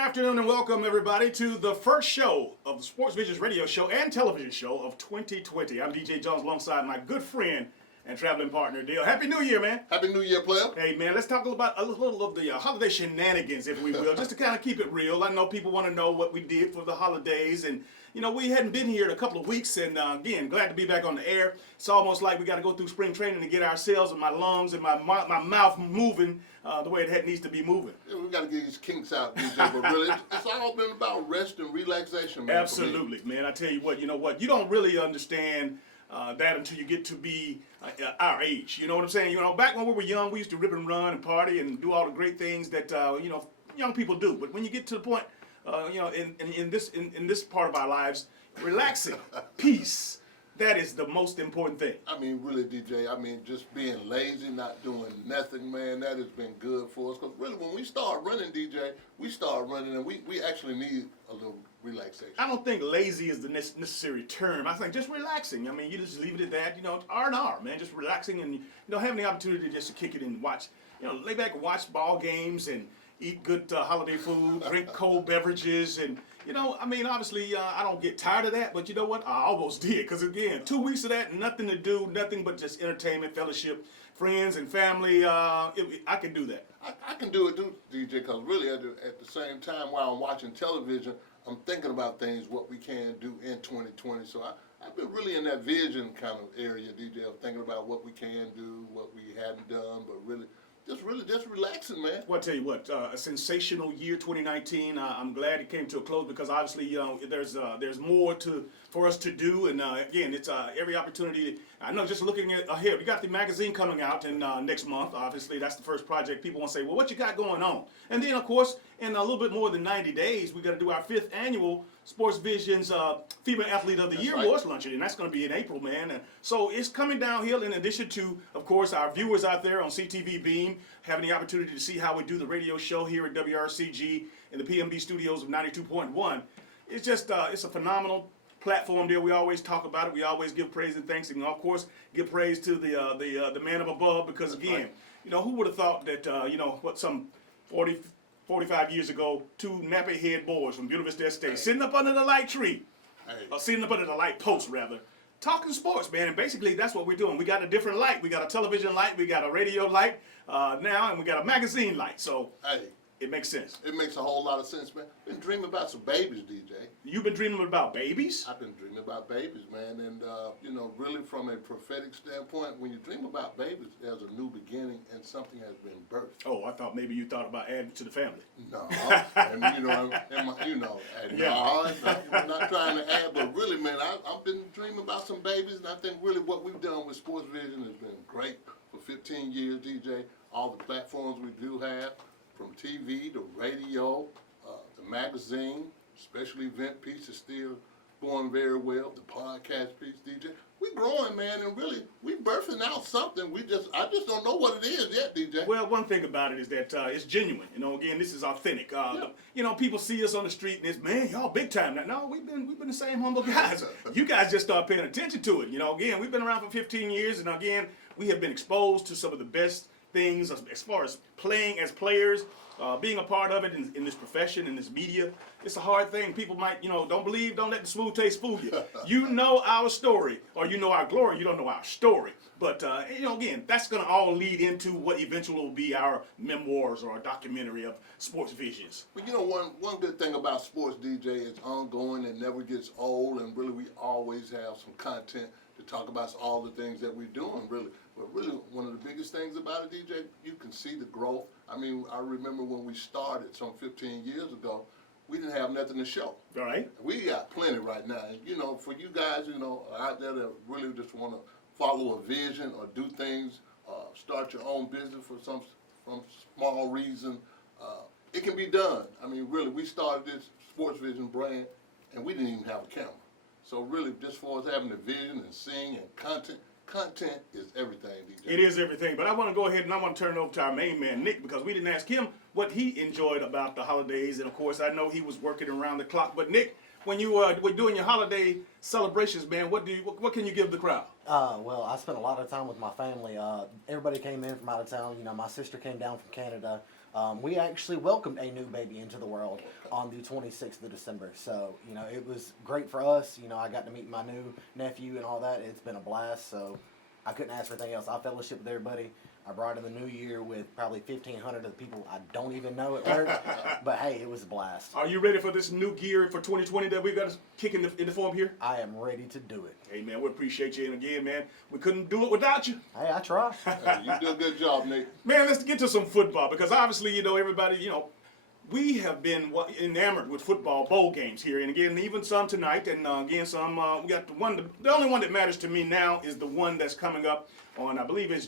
afternoon and welcome everybody to the first show of the Sports Visions radio show and television show of 2020. I'm DJ Jones alongside my good friend and traveling partner Dale. Happy New Year, man. Happy New Year, player. Hey, man, let's talk about a little of the holiday shenanigans, if we will, just to kind of keep it real. I know people want to know what we did for the holidays, and you know, we hadn't been here in a couple of weeks, and again, glad to be back on the air. It's almost like we got to go through spring training to get ourselves and my lungs and my mouth moving the way it needs to be moving. Yeah, we got to get these kinks out, DJ, but really, it's all been about rest and relaxation, man. Absolutely, man. I tell you what, you don't really understand that until you get to be our age. You know what I'm saying? You know, back when we were young, we used to rip and run and party and do all the great things that young people do. But when you get to the point, in this part of our lives, relaxing, peace, that is the most important thing. I mean, really, DJ, just being lazy, not doing nothing, man, that has been good for us. Because really, when we start running, DJ, we start running and we actually need a little relaxation. I don't think lazy is the necessary term. I think just relaxing. I mean, you just leave it at that, R&R, man, just relaxing and, having the opportunity just to kick it and watch, lay back and watch ball games and eat good holiday food, drink cold beverages, and, obviously I don't get tired of that, but you know what? I almost did, because again, 2 weeks of that, nothing to do, nothing but just entertainment, fellowship, friends and family. I can do that. I can do it too, DJ, because really at the same time while I'm watching television, I'm thinking about things, what we can do in 2020. So I've been really in that vision kind of area, DJ, of thinking about what we can do, what we hadn't done, but really just relaxing, man. Well, I tell you what, a sensational year 2019. I'm glad it came to a close because obviously there's more for us to do, and again, it's every opportunity. I know, just looking ahead, we got the magazine coming out in next month. Obviously, that's the first project. People want to say, well, what you got going on? And then, of course, in a little bit more than 90 days, we got to do our 5th annual Sports Visions Female Athlete of the Year Awards luncheon, and that's going to be in April, man. And so it's coming downhill. In addition to, of course, our viewers out there on CTV Beam having the opportunity to see how we do the radio show here at WRCG in the PMB studios of 92.1. It's just it's a phenomenal platform there. We always talk about it. We always give praise and thanks, and of course give praise to the man of above, because again, who would have thought that some 45 years ago, 2 nappy-head boys from Buena Vista Estate sitting up under the light tree, or sitting up under the light post rather, talking sports, man. And basically that's what we're doing. We got a different light. We got a television light, we got a radio light now, and we got a magazine light. So it makes sense. It makes a whole lot of sense, man. Been dreaming about some babies, DJ. You've been dreaming about babies? I've been dreaming about babies, man. And, really from a prophetic standpoint, when you dream about babies, there's a new beginning and something has been birthed. Oh, I thought maybe you thought about adding to the family. No. And, I'm not trying to add, but really, man, I've been dreaming about some babies, and I think really what we've done with Sports Vision has been great for 15 years, DJ. All the platforms we do have, from TV to radio, the magazine, special event piece is still going very well. The podcast piece, DJ, we growing, man, and really we birthing out something. I just don't know what it is yet, DJ. Well, one thing about it is that it's genuine. Again, this is authentic. People see us on the street and it's, man, y'all big time now. No, we've been the same humble guys. You guys just start paying attention to it. Again, we've been around for 15 years, and again, we have been exposed to some of the best things as far as playing as players, being a part of it in this profession, in this media. It's a hard thing. People might, don't let the smooth taste fool you. You know our story, or you know our glory, you don't know our story. But, again, that's going to all lead into what eventually will be our memoirs or a documentary of Sports Visions. But, one good thing about sports, DJ, is ongoing and never gets old, and really we always have some content to talk about all the things that we're doing, really. But really, one of the biggest things about it, DJ, you can see the growth. I remember when we started some 15 years ago, we didn't have nothing to show. All right. We got plenty right now. And, for you guys, out there that really just want to follow a vision or do things, start your own business for some small reason, it can be done. Really, we started this Sports Vision brand, and we didn't even have a camera. So really, just for us having the vision and seeing and content is everything, DJ. It is everything, but I want to go ahead and I want to turn it over to our main man, Nick, because we didn't ask him what he enjoyed about the holidays, and of course, I know he was working around the clock. But Nick, when you were doing your holiday celebrations, man, what can you give the crowd? Well, I spent a lot of time with my family. Everybody came in from out of town. You know, my sister came down from Canada. We actually welcomed a new baby into the world on the 26th of December. So, you know, it was great for us. You know, I got to meet my new nephew and all that. It's been a blast. So, I couldn't ask for anything else. I fellowship with everybody. I brought in the new year with probably 1,500 of the people I don't even know at work. But hey, it was a blast. Are you ready for this new gear for 2020 that we got to kick in the form here? I am ready to do it. Hey, man, we appreciate you. And again, man, we couldn't do it without you. Hey, I try. Hey, you do a good job, Nate. Man, let's get to some football because obviously, you know, everybody, you know, we have been enamored with football bowl games here, and again, even some tonight, and again, some. We got the only one that matters to me now is the one that's coming up on, I believe, it's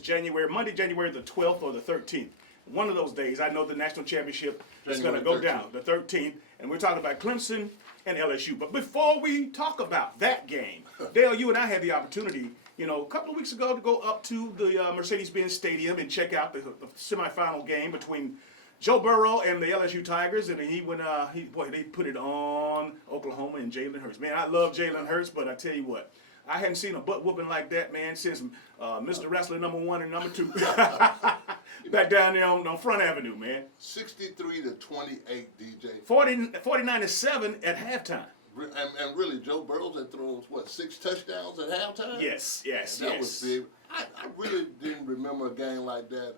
Monday, January the 12th or the 13th. One of those days, I know the national championship is going to go down, the 13th, and we're talking about Clemson and LSU. But before we talk about that game, Dale, you and I had the opportunity, you know, a couple of weeks ago to go up to the Mercedes-Benz Stadium and check out the semifinal game between Joe Burrow and the LSU Tigers, and they put it on Oklahoma and Jalen Hurts. Man, I love Jalen Hurts, but I tell you what, I hadn't seen a butt whooping like that, man, since Mr. Wrestler #1 and #2 back down there on Front Avenue, man. 63-28, DJ. 49-7 at halftime. And really, Joe Burrow had thrown, 6 touchdowns at halftime? Yes. And that was big. I really didn't remember a game like that.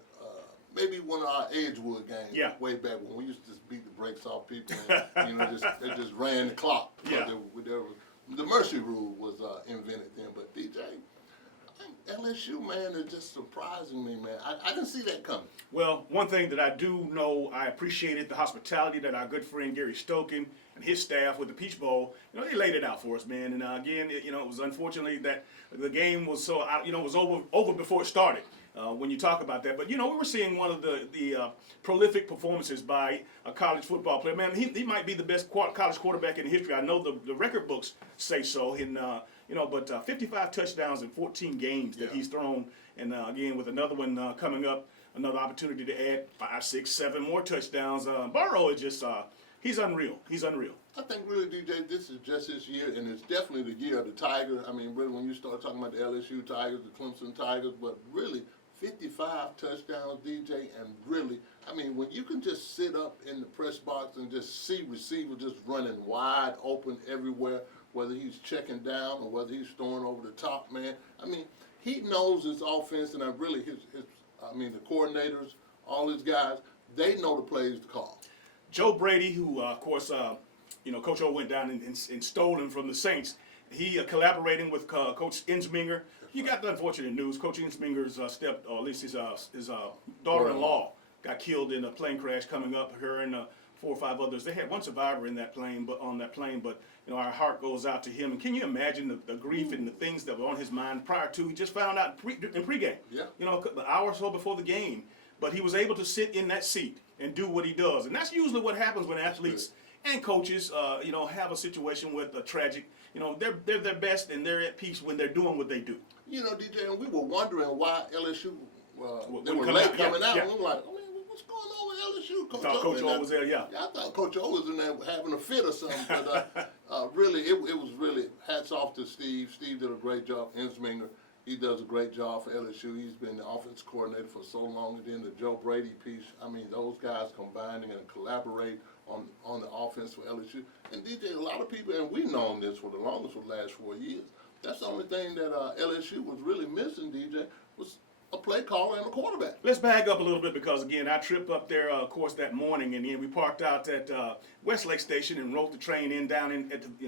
Maybe one of our Edgewood games way back when we used to just beat the brakes off people and, you know, they just ran the clock. Yeah. The mercy rule was invented then. But DJ, LSU, man, is just surprising me, man. I didn't see that coming. Well, one thing that I do know, I appreciated the hospitality that our good friend Gary Stokin and his staff with the Peach Bowl, you know, they laid it out for us, man. And again, it was unfortunately that the game was was over before it started. When you talk about that, but you know, we were seeing one of the prolific performances by a college football player. Man, he might be the best college quarterback in history. I know the record books say so. But 55 touchdowns in 14 games that he's thrown, and again with another one coming up, another opportunity to add 5, 6, 7 more touchdowns. Burrow is just he's unreal. He's unreal. I think really, DJ, this is just this year, and it's definitely the year of the Tiger. I mean, really, when you start talking about the LSU Tigers, the Clemson Tigers, but really 55 touchdowns, DJ, and really, I mean, when you can just sit up in the press box and just see receivers just running wide open everywhere, whether he's checking down or whether he's throwing over the top, man. I mean, he knows his offense, and the coordinators, all his guys, they know the plays to call. Joe Brady, who of course, Coach O went down and stole him from the Saints. He collaborating with Coach Insminger. You got the unfortunate news. Coach Insminger's or at least his daughter-in-law got killed in a plane crash coming up. Her and 4 or 5 others. They had one survivor in that plane, but our heart goes out to him. And can you imagine the grief and the things that were on his mind prior to? He just found out in pregame. Yeah. You know, an hour or so before the game, but he was able to sit in that seat and do what he does. And that's usually what happens when athletes and coaches, have a situation with a tragic. You know, they're their best and they're at peace when they're doing what they do. You know, DJ, and we were wondering why LSU they were late coming out. Yeah. We were like, what's going on with LSU? Coach O was there, yeah. I thought Coach O was in there having a fit or something. But really, it was really hats off to Steve. Steve did a great job. Insminger, he does a great job for LSU. He's been the offense coordinator for so long. And then the Joe Brady piece. I mean, those guys combining and collaborate on the offense for LSU. And DJ, a lot of people, and we've known this for the longest, for the last 4 years. That's the only thing that LSU was really missing, DJ, was a play caller and a quarterback. Let's back up a little bit because, again, I tripped up there, of course, that morning, and then we parked out at Westlake Station and rode the train and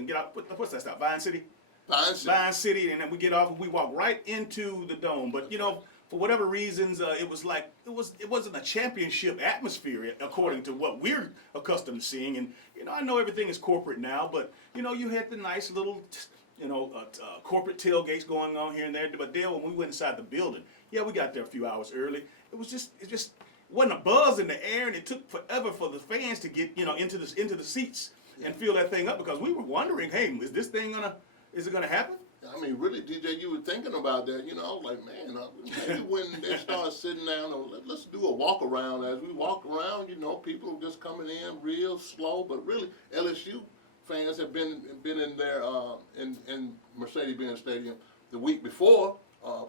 get out. What's that stop? Vine City? Vine City, and then we get off and we walk right into the dome. But, for whatever reasons, it wasn't a championship atmosphere according to what we're accustomed to seeing. And, I know everything is corporate now, but, you had the nice little corporate tailgates going on here and there. But Dale, when we went inside the building, we got there a few hours early. It just wasn't a buzz in the air, and it took forever for the fans to get into the seats and fill that thing up because we were wondering, hey, is it gonna happen? I mean, really, DJ, you were thinking about that. I was like, man, maybe when they start sitting down, let's do a walk around. As we walk around, people are just coming in real slow, but really, LSU fans have been in there in Mercedes-Benz Stadium the week before,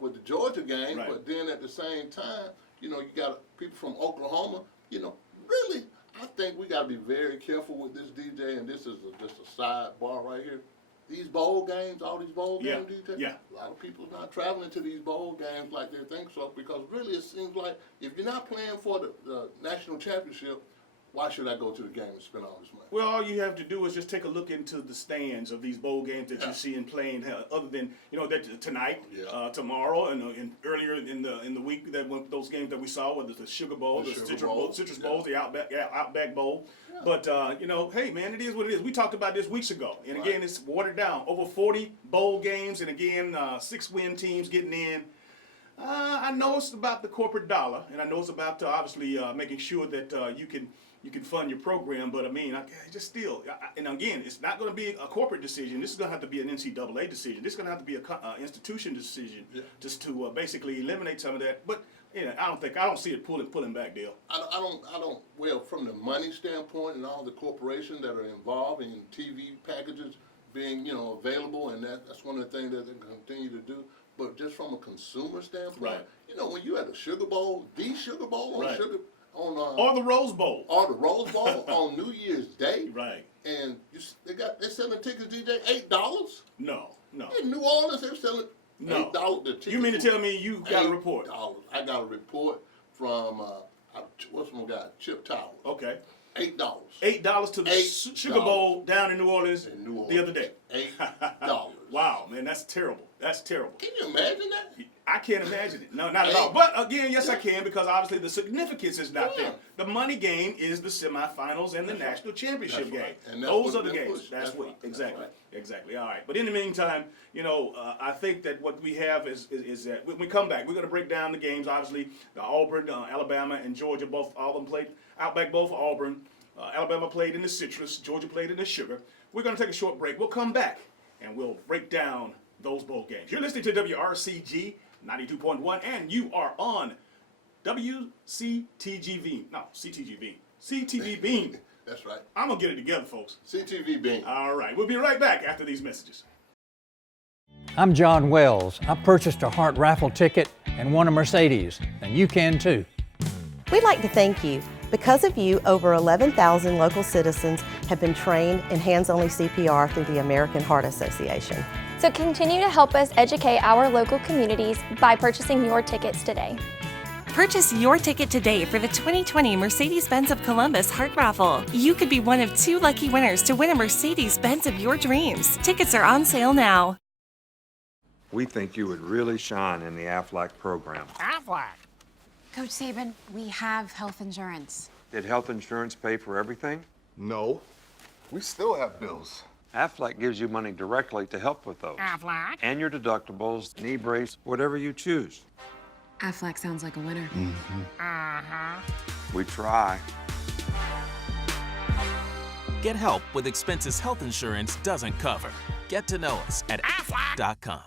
with the Georgia game, Right. but then at the same time, you know, you got people from Oklahoma. You know, really, I think we got to be very careful with this, DJ. And this is just a sidebar right here. These bowl games, all these bowl Yeah, games, DJ. yeah. A lot of people are not traveling to these bowl games like they think so, because really it seems like if you're not playing for the national championship, why should I go to the game and spend all this money? Well, all you have to do is just take a look into the stands of these bowl games that Yeah. you see in playing. Other than that tonight, Yeah. tomorrow, and earlier in the week that those games that we saw, whether it's the Sugar Bowl, The the Sugar Citrus Bowl, Bowl, Citrus yeah. Bowls, the Outback Bowl. Yeah. But hey man, it is what it is. We talked about this weeks ago, and Right. again, it's watered down. Over 40 bowl games, and again, 6-win teams getting in. I know it's about the corporate dollar, and I know it's about obviously making sure that you can fund your program. But I mean, just still, and again, it's not going to be a corporate decision. This is going to have to be an NCAA decision. This is going to have to be a institution decision, Yeah. just to basically eliminate some of that. But I don't see it pulling back, Dale. I don't. Well, from the money standpoint and all the corporations that are involved in TV packages being, you know, available, and that's one of the things that they continue to do. But just from a consumer standpoint, Right. you know, when you at a Sugar Bowl, the Sugar Bowl on Right. on Or the Rose Bowl. the Rose Bowl on New Year's Day, Right. and they're selling tickets, DJ, $8. No. In New Orleans, they're selling No. $8. The tickets You mean to for tell me you got a report? $8. I got a report from what's my guy, Chip Towers. Okay. $8. $8 to the $8. Sugar Bowl down in New Orleans, In New Orleans. the other day. $8. Wow, man, that's terrible. That's terrible. Can you imagine that? I can't imagine it. No, not at all. But again, yes, I can, because obviously the significance is not Yeah. there. The money game is the semifinals and the national championship That's game. right. And that's Those what's are the been games. pushed. That's That's what right. That's exactly, right. exactly. All right. But in the meantime, I think that what we have is that when we come back, we're going to break down the games. Obviously, Auburn, Alabama, and Georgia all of them played Outback Bowl for Auburn. Alabama played in the Citrus. Georgia played in the Sugar. We're going to take a short break. We'll come back and we'll break down those bowl games. You're listening to WRCG 92.1, and you are on WCTGV. No, CTGV. CTV Beam. That's right. I'm going to get it together, folks. CTV Bean. All right. We'll be right back after these messages. I'm John Wells. I purchased a Hart raffle ticket and won a Mercedes, and you can too. We'd like to thank you. Because of you, over 11,000 local citizens have been trained in hands-only CPR through the American Heart Association. So continue to help us educate our local communities by purchasing your tickets today. Purchase your ticket today for the 2020 Mercedes-Benz of Columbus Heart Raffle. You could be one of 2 lucky winners to win a Mercedes-Benz of your dreams. Tickets are on sale now. We think you would really shine in the Aflac program. Coach Saban, we have health insurance. Did health insurance pay for everything? No, we still have bills. Aflac gives you money directly to help with those. Aflac. And your deductibles, knee brace, whatever you choose. Aflac sounds like a winner. We try. Get help with expenses health insurance doesn't cover. Get to know us at aflac.com.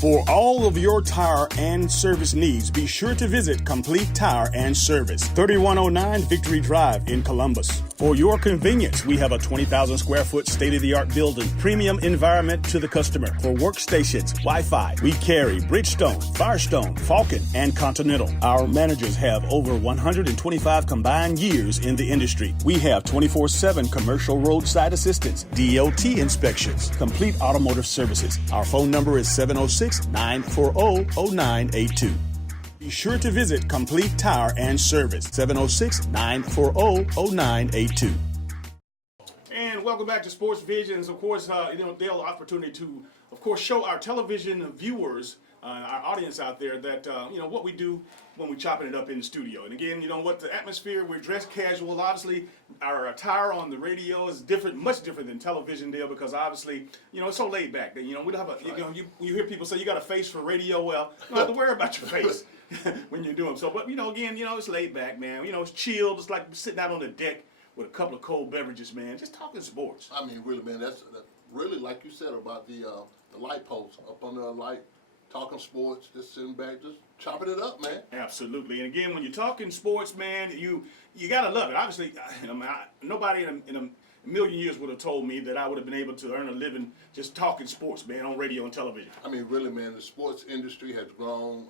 For all of your tire and service needs, be sure to visit Complete Tire and Service, 3109 Victory Drive in Columbus. For your convenience, we have a 20,000 square foot state-of-the-art building, premium environment to the customer. For workstations, Wi-Fi, we carry Bridgestone, Firestone, Falcon, and Continental. Our managers have over 125 combined years in the industry. We have 24/7 commercial roadside assistance, DOT inspections, complete automotive services. Our phone number is 706-940-0982. Be sure to visit Complete Tire and Service, 706-940-0982. And welcome back to Sports Visions. Of course, they'll opportunity to, of course, show our television viewers, our audience out there, that what we do when we're chopping it up in the studio. And again, the atmosphere, we're dressed casual. Obviously, our attire on the radio is different, much different than television, Dale, because obviously, it's so laid back that, we don't have a, you hear people say you got a face for radio. Well, you don't have to worry about your face when you're doing so. But, it's laid back, man. It's chilled. It's like sitting out on the deck with a couple of cold beverages, man. Just talking sports. I mean, really, man, that's really like you said about the light post up under a light, talking sports, just sitting back, just chopping it up, man. Absolutely. And again, when you're talking sports, man, you gotta love it. Obviously, nobody in a million years would have told me that I would have been able to earn a living just talking sports, man, on radio and television. I mean, really, man, the sports industry has grown,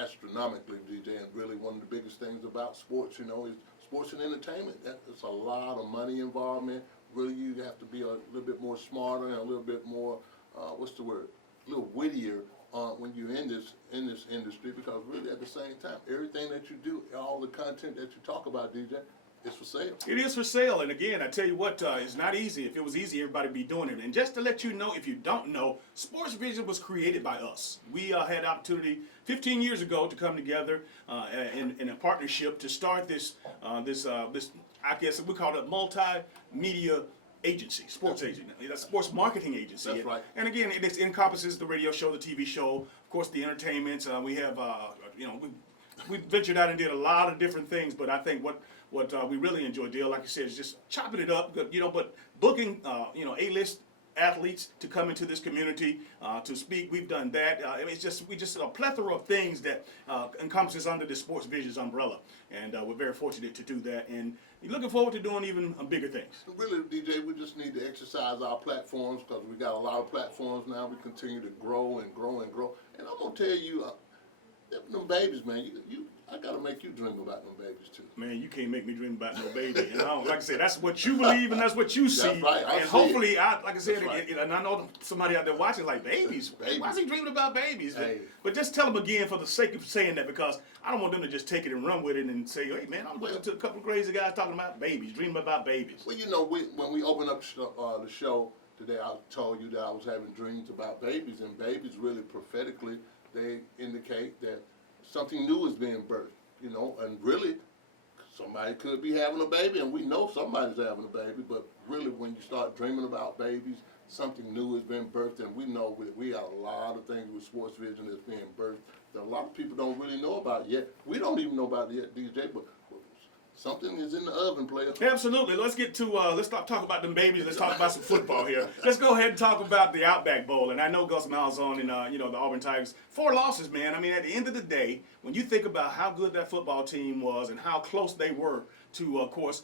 astronomically, DJ, and really one of the biggest things about sports, is sports and entertainment. It's a lot of money involved, man. Really, you have to be a little bit more smarter and a little bit more, a little wittier when you're in this industry, because really at the same time, everything that you do, all the content that you talk about, DJ, is for sale. It is for sale, and again, I tell you what, it's not easy. If it was easy, everybody would be doing it. And just to let you know, if you don't know, Sports Vision was created by us. We had the opportunity 15 years ago to come together in a partnership to start this, I guess we call it multimedia agency, sports agent, a sports marketing agency. That's right. And again, it encompasses the radio show, the TV show, of course, the entertainment. We have, we ventured out and did a lot of different things, but I think what we really enjoy, Dale, like you said, is just chopping it up, but booking, A-list athletes to come into this community to speak. We've done that. We just a plethora of things that encompasses under the Sports Vision's umbrella, and we're very fortunate to do that. And looking forward to doing even bigger things. Really, DJ, we just need to exercise our platforms, because we got a lot of platforms now. We continue to grow and grow and grow. And I'm gonna tell you, them babies, man, I gotta make you dream about them babies too. Man, you can't make me dream about no baby. Like I said, that's what you believe and that's what you see. That's right. And hopefully, like I said, right. and I know somebody out there watching like, babies? Why is he dreaming about babies? Hey. But just tell them again for the sake of saying that, because I don't want them to just take it and run with it and say, hey, man, I'm listening to a couple of crazy guys talking about babies, dreaming about babies. Well, when we opened up the show today, I told you that I was having dreams about babies, and babies really prophetically, they indicate that something new is being birthed, and really somebody could be having a baby, and we know somebody's having a baby, but really when you start dreaming about babies, something new has been birthed, and we know we got a lot of things with Sports Vision that's being birthed that a lot of people don't really know about yet. We don't even know about it yet, DJ, but something is in the oven, player. Absolutely. Let's get to, let's stop talking about them babies. Let's talk about some football here. Let's go ahead and talk about the Outback Bowl. And I know Gus Malzahn and, the Auburn Tigers, 4 losses, man. I mean, at the end of the day, when you think about how good that football team was and how close they were to, of course,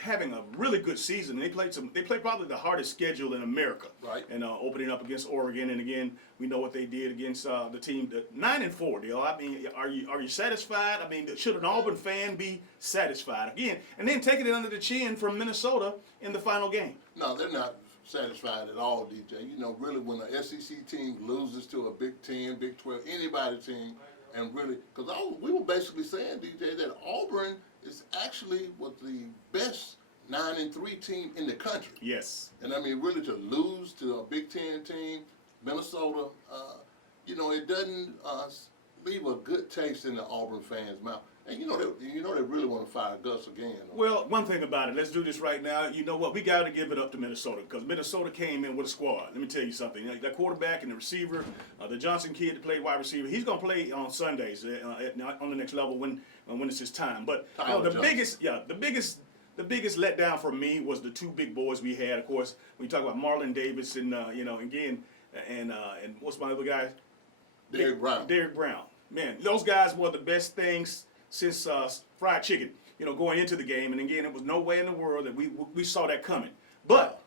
having a really good season. They played probably the hardest schedule in America. Right. And opening up against Oregon, and again, we know what they did against the team, 9-4. Dale. I mean, are you satisfied? I mean, should an Auburn fan be satisfied again? And then taking it under the chin from Minnesota in the final game. No, they're not satisfied at all, DJ. Really, when an SEC team loses to a Big 10, Big 12, anybody team, and really, because we were basically saying, DJ, that Auburn is actually the best 9-3 team in the country. Yes. And I mean, really, to lose to a Big 10 team, Minnesota, it doesn't leave a good taste in the Auburn fans' mouth. And they really want to fire Gus again. Well, one thing about it, let's do this right now. You know what? We got to give it up to Minnesota, because Minnesota came in with a squad. Let me tell you something. That quarterback and the receiver, the Johnson kid that played wide receiver, he's going to play on Sundays on the next level when it's his time. But the biggest letdown for me was the 2 big boys we had. Of course, when you talk about Marlon Davis and and what's my other guy? Derrick Brown. Derrick Brown. Man, those guys were the best things since fried chicken, going into the game. And again, it was no way in the world that we saw that coming. But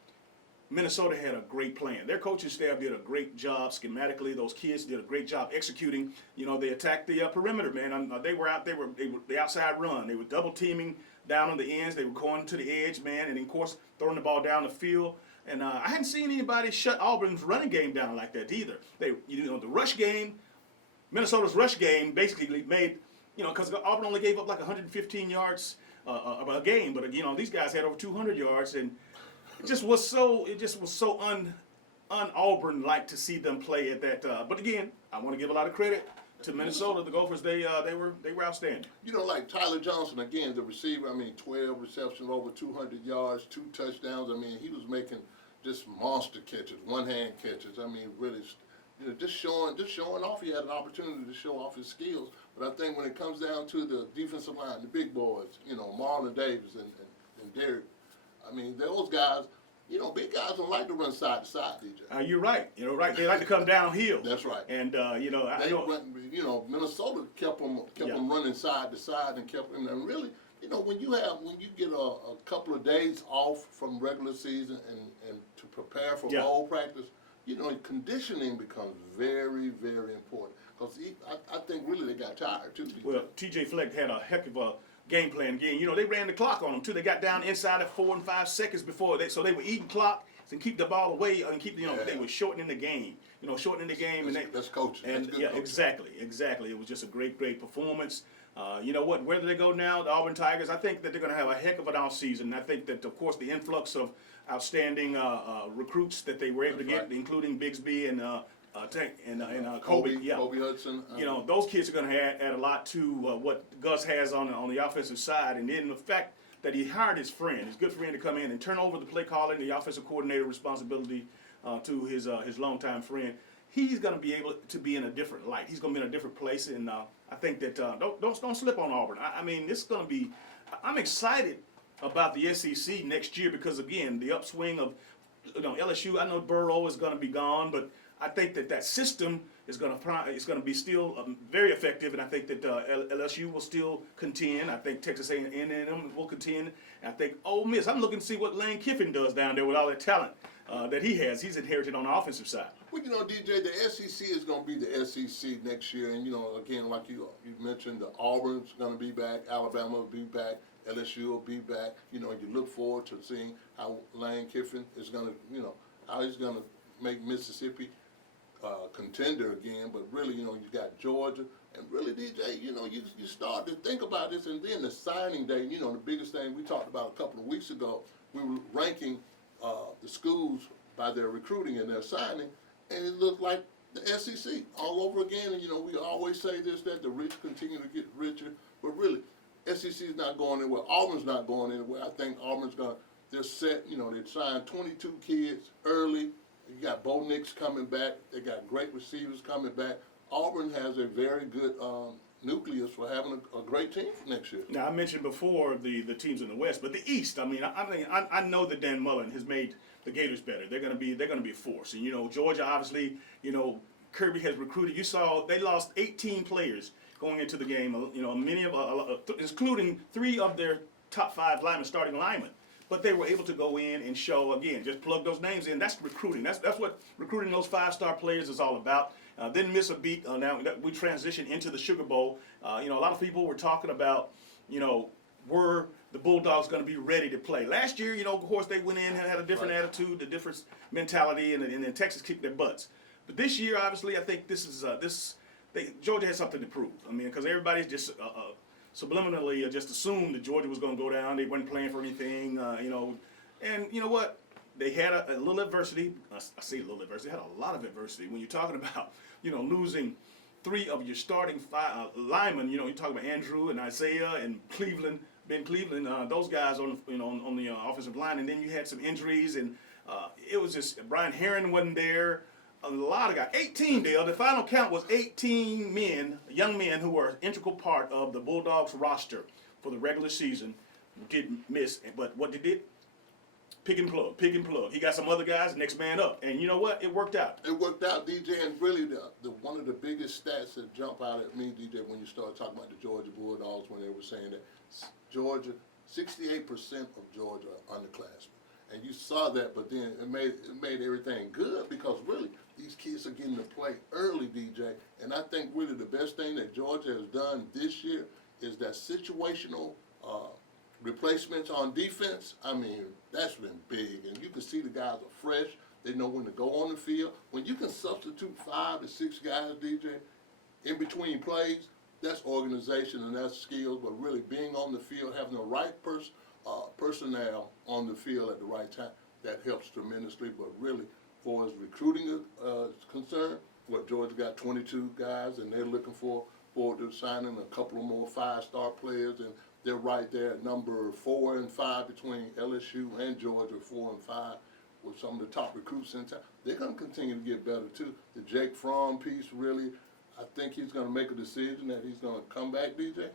Minnesota had a great plan. Their coaching staff did a great job schematically. Those kids did a great job executing. They attacked the perimeter, man. They were the outside run. They were double teaming down on the ends. They were going to the edge, man, and of course throwing the ball down the field. And I hadn't seen anybody shut Auburn's running game down like that either. The rush game, Minnesota's rush game basically made, because Auburn only gave up like 115 yards a game, but these guys had over 200 yards, and it just was so un-Auburn-like to see them play at that. But again, I want to give a lot of credit to Minnesota. The Gophers, they were outstanding. Like Tyler Johnson, again, the receiver. 12 receptions, over 200 yards, 2 touchdowns. He was making just monster catches, one-hand catches. Really, just showing off. He had an opportunity to show off his skills. But I think when it comes down to the defensive line, the big boys, Marlon Davis and Derrick, those guys, big guys don't like to run side to side, DJ. You're right. Right. They like to come downhill. That's right. And Minnesota kept them running side to side and and really, you know, when you get a couple of days off from regular season and to prepare for bowl practice, you know, conditioning becomes very, very important. Because I think really they got tired too. Well, T.J. Fleck had a heck of a game plan again. You know, they ran the clock on them too. They got down inside of 4 and 5 seconds before so they were eating clock and keep the ball away and keep, you know, they were shortening the game. You know, shortening the game. That's coaching. And that's good coaching. Exactly. It was just a great performance. You know what? Where do they go now? The Auburn Tigers. I think that they're going to have a heck of an offseason. And I think that, of course, the influx of outstanding recruits that they were able to get, including Bigsby and Kobe. Kobe Hudson. You know, those kids are going to add a lot to what Gus has on the offensive side. And then the fact that he hired his good friend, to come in and turn over the play calling, the offensive coordinator responsibility to his longtime friend. He's going to be able to be in a different light. He's going to be in a different place, and I think that don't slip on Auburn. I mean, this is going to be. I'm excited about the SEC next year because again, the upswing of LSU. I know Burrow is going to be gone, but I think that system is going to be still very effective, and I think that LSU will still contend. I think Texas A&M will contend. And I think Ole Miss. I'm looking to see what Lane Kiffin does down there with all that talent that he has. He's inherited on the offensive side. Well, you know, DJ, the SEC is going to be the SEC next year, and you know, again, like you mentioned, the Auburn's going to be back, Alabama will be back, LSU will be back. You know, you look forward to seeing how Lane Kiffin is going to, you know, how he's going to make Mississippi contender again. But really, you know, you got Georgia, and really, DJ, you know, you start to think about this, and then the signing day. You know, the biggest thing we talked about a couple of weeks ago, we were ranking the schools by their recruiting and their signing. And it looked like the SEC all over again. And, you know, we always say this, that the rich continue to get richer. But really, SEC is not going anywhere. Auburn's not going anywhere. I think Auburn's they're set. You know, they signed 22 kids early. You got Bo Nix coming back. They got great receivers coming back. Auburn has a very good nucleus for having a great team for next year. Now, I mentioned before the teams in the West, but the East, I know that Dan Mullen has made the Gators better. They're going to be a force. And, you know, Georgia, obviously, you know, Kirby has recruited. You saw they lost 18 players going into the game, you know, many of including 3 of their top 5 linemen, starting linemen. But they were able to go in and show, again, just plug those names in. That's recruiting. That's what recruiting those 5-star players is all about. Didn't miss a beat. Now we transitioned into the Sugar Bowl. You know, a lot of people were talking about, you know, were the Bulldogs going to be ready to play? Last year, you know, of course, they went in and had a different attitude, a different mentality, and then Texas kicked their butts. But this year, obviously, I think Georgia has something to prove. I mean, because everybody's just subliminally just assumed that Georgia was going to go down. They weren't playing for anything, you know. And you know what? They had a little adversity. I say a little adversity. They had a lot of adversity. When you're talking about, you know, losing 3 of your starting 5 linemen, you know, you're talking about Andrew and Isaiah and Ben Cleveland, those guys on the offensive line, and then you had some injuries, and it was just Brian Herron wasn't there. A lot of guys, 18, Dale. The final count was 18 men, young men who were an integral part of the Bulldogs roster for the regular season. Didn't miss, but what they did? Pick and plug. He got some other guys, next man up. And you know what? It worked out. It worked out, DJ, and really one of the biggest stats that jump out at me, DJ, when you start talking about the Georgia Bulldogs, when they were saying that Georgia, 68% of Georgia are underclassmen. And you saw that, but then it made everything good because really these kids are getting to play early, DJ. And I think really the best thing that Georgia has done this year is that situational replacements on defense. I mean, that's been big. And you can see the guys are fresh. They know when to go on the field. When you can substitute 5 to 6 guys, DJ, in between plays, that's organization and that's skills. But really being on the field, having the right personnel on the field at the right time, that helps tremendously. But really, as far as recruiting is concerned, Georgia got 22 guys, and they're looking forward to signing a couple of more 5-star players, and they're right there at number 4 and 5 between LSU and Georgia, 4 and 5, with some of the top recruits in town. They're going to continue to get better too. The Jake Fromm piece, really, I think he's going to make a decision that he's going to come back, DJ.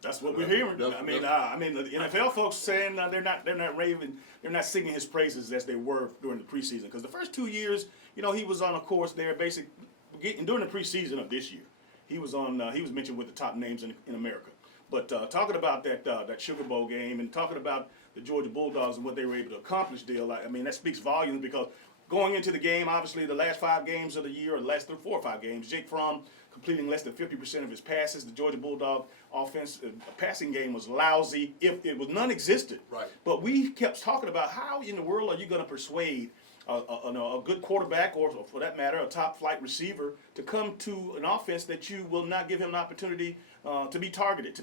That's what we're hearing. I mean, the NFL folks saying they're not raving, they're not singing his praises as they were during the preseason. Because the first 2 years, you know, he was on a course there, during the preseason of this year. He was mentioned with the top names in America. But talking about that Sugar Bowl game and talking about the Georgia Bulldogs and what they were able to accomplish, Dale, I mean, that speaks volumes because going into the game, obviously the last 5 games of the year, or the last 4 or 5 games, Jake Fromm completing less than 50% of his passes. The Georgia Bulldog offense passing game was lousy, if it was non-existent. Right. But we kept talking about how in the world are you going to persuade a good quarterback, or for that matter, a top flight receiver, to come to an offense that you will not give him an opportunity to be targeted,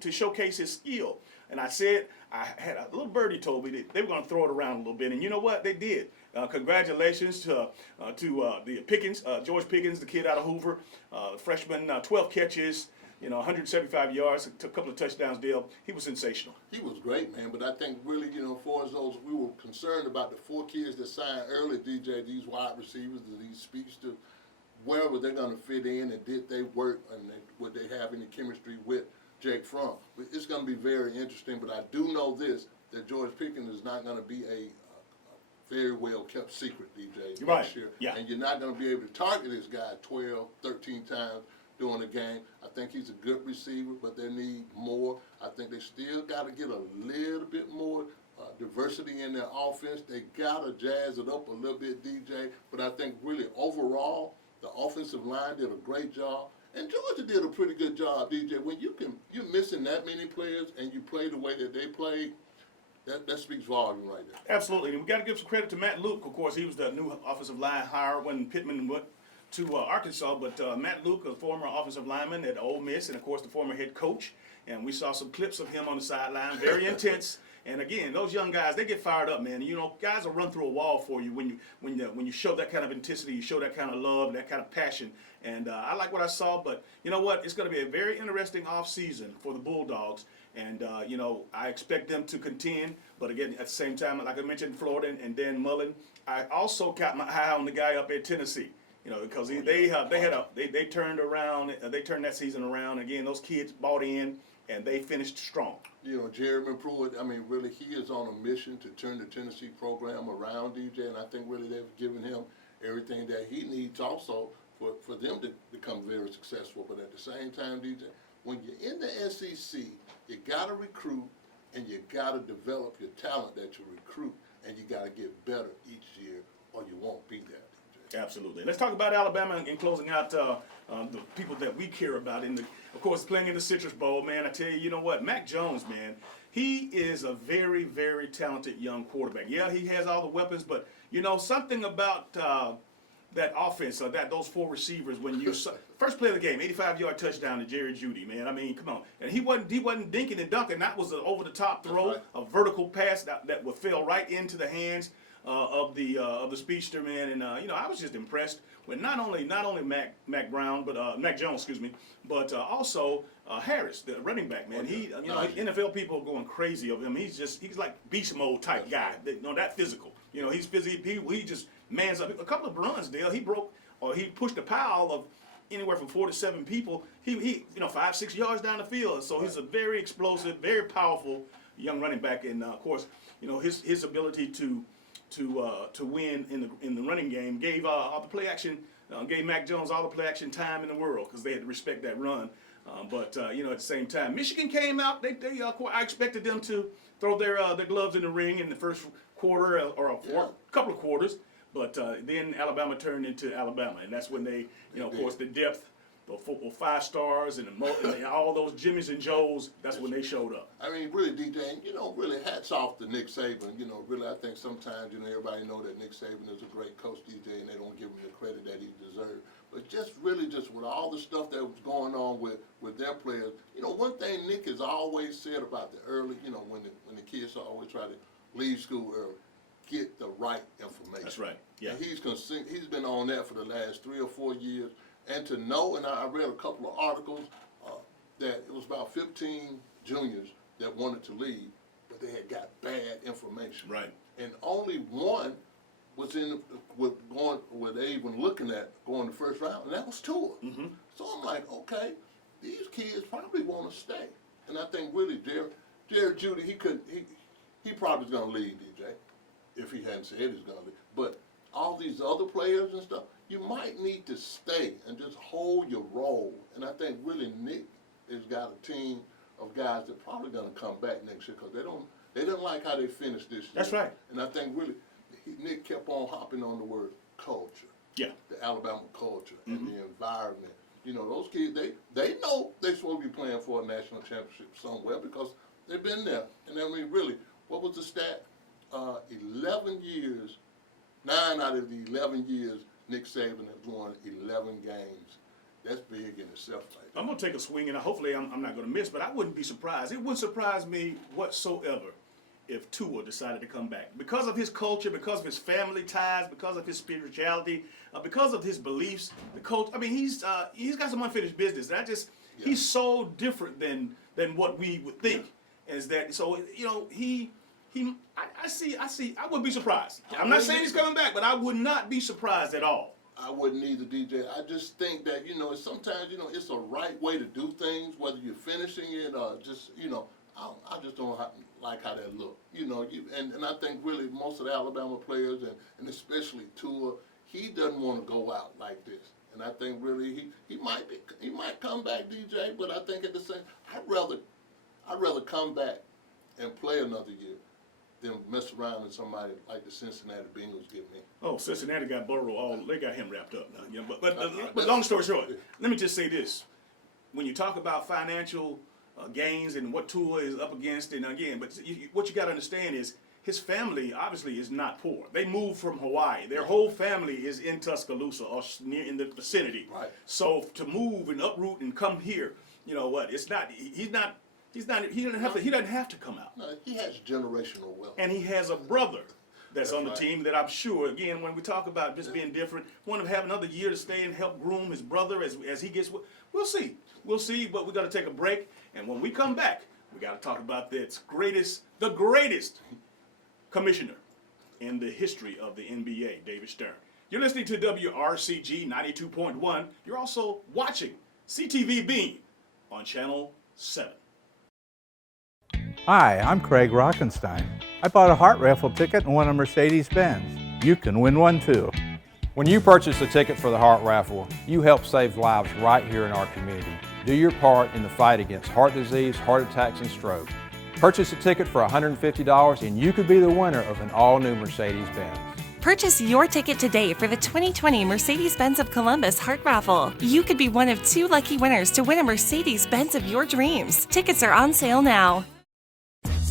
to showcase his skill. And I said, I had a little birdie told me that they were going to throw it around a little bit, and you know what? They did. Congratulations to the Pickens, George Pickens, the kid out of Hoover, freshman, 12 catches, 175 yards, a couple of touchdowns. Dale, he was sensational. He was great, man. But I think really, for those, we were concerned about the 4 kids that signed early, DJ, these wide receivers, these speedsters, where were they going to fit in, and did they work, and would they have any chemistry with Jake Fromm? It's going to be very interesting. But I do know this, that George Pickens is not going to be a very well kept secret, DJ, next year. Yeah. And you're not going to be able to target this guy 12, 13 times during the game. I think he's a good receiver, but they need more. I think they still got to get a little bit more diversity in their offense. They got to jazz it up a little bit, DJ. But I think really overall, the offensive line did a great job. And Georgia did a pretty good job, DJ. When you're missing that many players and you play the way that they played, that speaks volume right there. Absolutely. And we got to give some credit to Matt Luke. Of course, he was the new offensive line hire when Pittman went to Arkansas. But Matt Luke, a former offensive lineman at Ole Miss, and, of course, the former head coach. And we saw some clips of him on the sideline, very intense. And, again, those young guys, they get fired up, man. Guys will run through a wall for you when you show that kind of intensity, you show that kind of love, that kind of passion. And I like what I saw. But you know what? It's going to be a very interesting offseason for the Bulldogs. And, I expect them to contend. But, again, at the same time, like I mentioned, Florida and Dan Mullen, I also got my eye on the guy up at Tennessee. Because they turned around, they turned that season around. Again, those kids bought in, and they finished strong. Jeremy Pruitt, really, he is on a mission to turn the Tennessee program around, DJ, and I think really they've given him everything that he needs also for them to become very successful. But at the same time, DJ, when you're in the SEC, you got to recruit, and you got to develop your talent that you recruit, and you got to get better each year, or you won't be there. Absolutely. Let's talk about Alabama in closing out the people that we care about. Of course, playing in the Citrus Bowl, man, I tell you, you know what? Mac Jones, man, he is a very, very talented young quarterback. Yeah, he has all the weapons, but, something about that offense, those 4 receivers, when you first play of the game, 85-yard touchdown to Jerry Jeudy, man. I mean, come on. And he wasn't dinking and dunking. That was an over-the-top throw, a vertical pass that fell right into the hands of the speedster, man. And I was just impressed with not only Mac Jones, but also Harris, the running back, man. NFL people are going crazy of him. He's like beast mode type guy. That physical. He's physical. He just mans up. A couple of runs, Dale. He pushed a pile of anywhere from 4 to 7 people. He 5-6 yards down the field. So he's a very explosive, very powerful young running back. And of course, his ability to win in the running game gave all the play action, gave Mac Jones all the play action time in the world because they had to respect that run. But at the same time, Michigan came out. I expected them to throw their gloves in the ring in the first quarter or a couple of quarters. But then Alabama turned into Alabama, and that's when they, of course, the depth. 5 stars and all those Jimmys and Joes, that's when they showed up. Really, DJ, really hats off to Nick Saban. Really, I think sometimes, everybody know that Nick Saban is a great coach, DJ, and they don't give him the credit that he deserves. But just with all the stuff that was going on with their players, one thing Nick has always said about the early, when the kids always try to leave school early, get the right information. That's right, yeah. And he's been on that for the last 3 or 4 years. And to know, and I read a couple of articles, that it was about 15 juniors that wanted to leave, but they had got bad information. Right. And only one was where they even looking at going the first round, and that was Tua. Mm-hmm. So I'm like, okay, these kids probably want to stay. And I think really Jerry Jeudy, he probably was going to leave, DJ, if he hadn't said he was going to leave. But all these other players and stuff, you might need to stay and just hold your role. And I think really Nick has got a team of guys that probably gonna come back next year because they didn't like how they finished this year. That's right. And I think really Nick kept on hopping on the word culture. Yeah. The Alabama culture and the environment. You know, those kids, they know they're supposed to be playing for a national championship somewhere because they've been there. And I mean, really, what was the stat? 11 years, 9 out of the 11 years, Nick Saban has won 11 games. That's big in itself. Right there. I'm going to take a swing, and hopefully I'm not going to miss, but I wouldn't be surprised. It wouldn't surprise me whatsoever if Tua decided to come back. Because of his culture, because of his family ties, because of his spirituality, because of his beliefs, the coach, I mean, he's got some unfinished business. And he's so different than what we would think. Is that, so, you know, I wouldn't be surprised. I'm not saying he's coming back, but I would not be surprised at all. I wouldn't either, DJ. I just think that, you know, sometimes, you know, it's a right way to do things, whether you're finishing it or just, you know, I just don't like how that look. You know, and I think really most of the Alabama players, and especially Tua, he doesn't want to go out like this. And I think really he might come back, DJ, but I think at the same, I'd rather come back and play another year than mess around with somebody like the Cincinnati Bengals get me. Oh, Cincinnati got Burrow they got him wrapped up now. Yeah, but long story short, let me just say this. When you talk about financial gains and what Tua is up against, and again, but what you got to understand is his family obviously is not poor. They moved from Hawaii. Their whole family is in Tuscaloosa or near in the vicinity. Right. So to move and uproot and come here, you know what? It's not. He doesn't have to come out. No, he has generational wealth. And he has a brother that's on the team that I'm sure, again, when we talk about just being different, want to have another year to stay and help groom his brother as he gets. We'll see. We'll see, but we got to take a break. And when we come back, we got to talk about the greatest commissioner in the history of the NBA, David Stern. You're listening to WRCG 92.1. You're also watching CTV Beam on Channel 7. Hi, I'm Craig Rockenstein. I bought a heart raffle ticket and won a Mercedes-Benz. You can win one too. When you purchase a ticket for the heart raffle, you help save lives right here in our community. Do your part in the fight against heart disease, heart attacks, and stroke. Purchase a ticket for $150 and you could be the winner of an all-new Mercedes-Benz. Purchase your ticket today for the 2020 Mercedes-Benz of Columbus Heart Raffle. You could be one of 2 lucky winners to win a Mercedes-Benz of your dreams. Tickets are on sale now.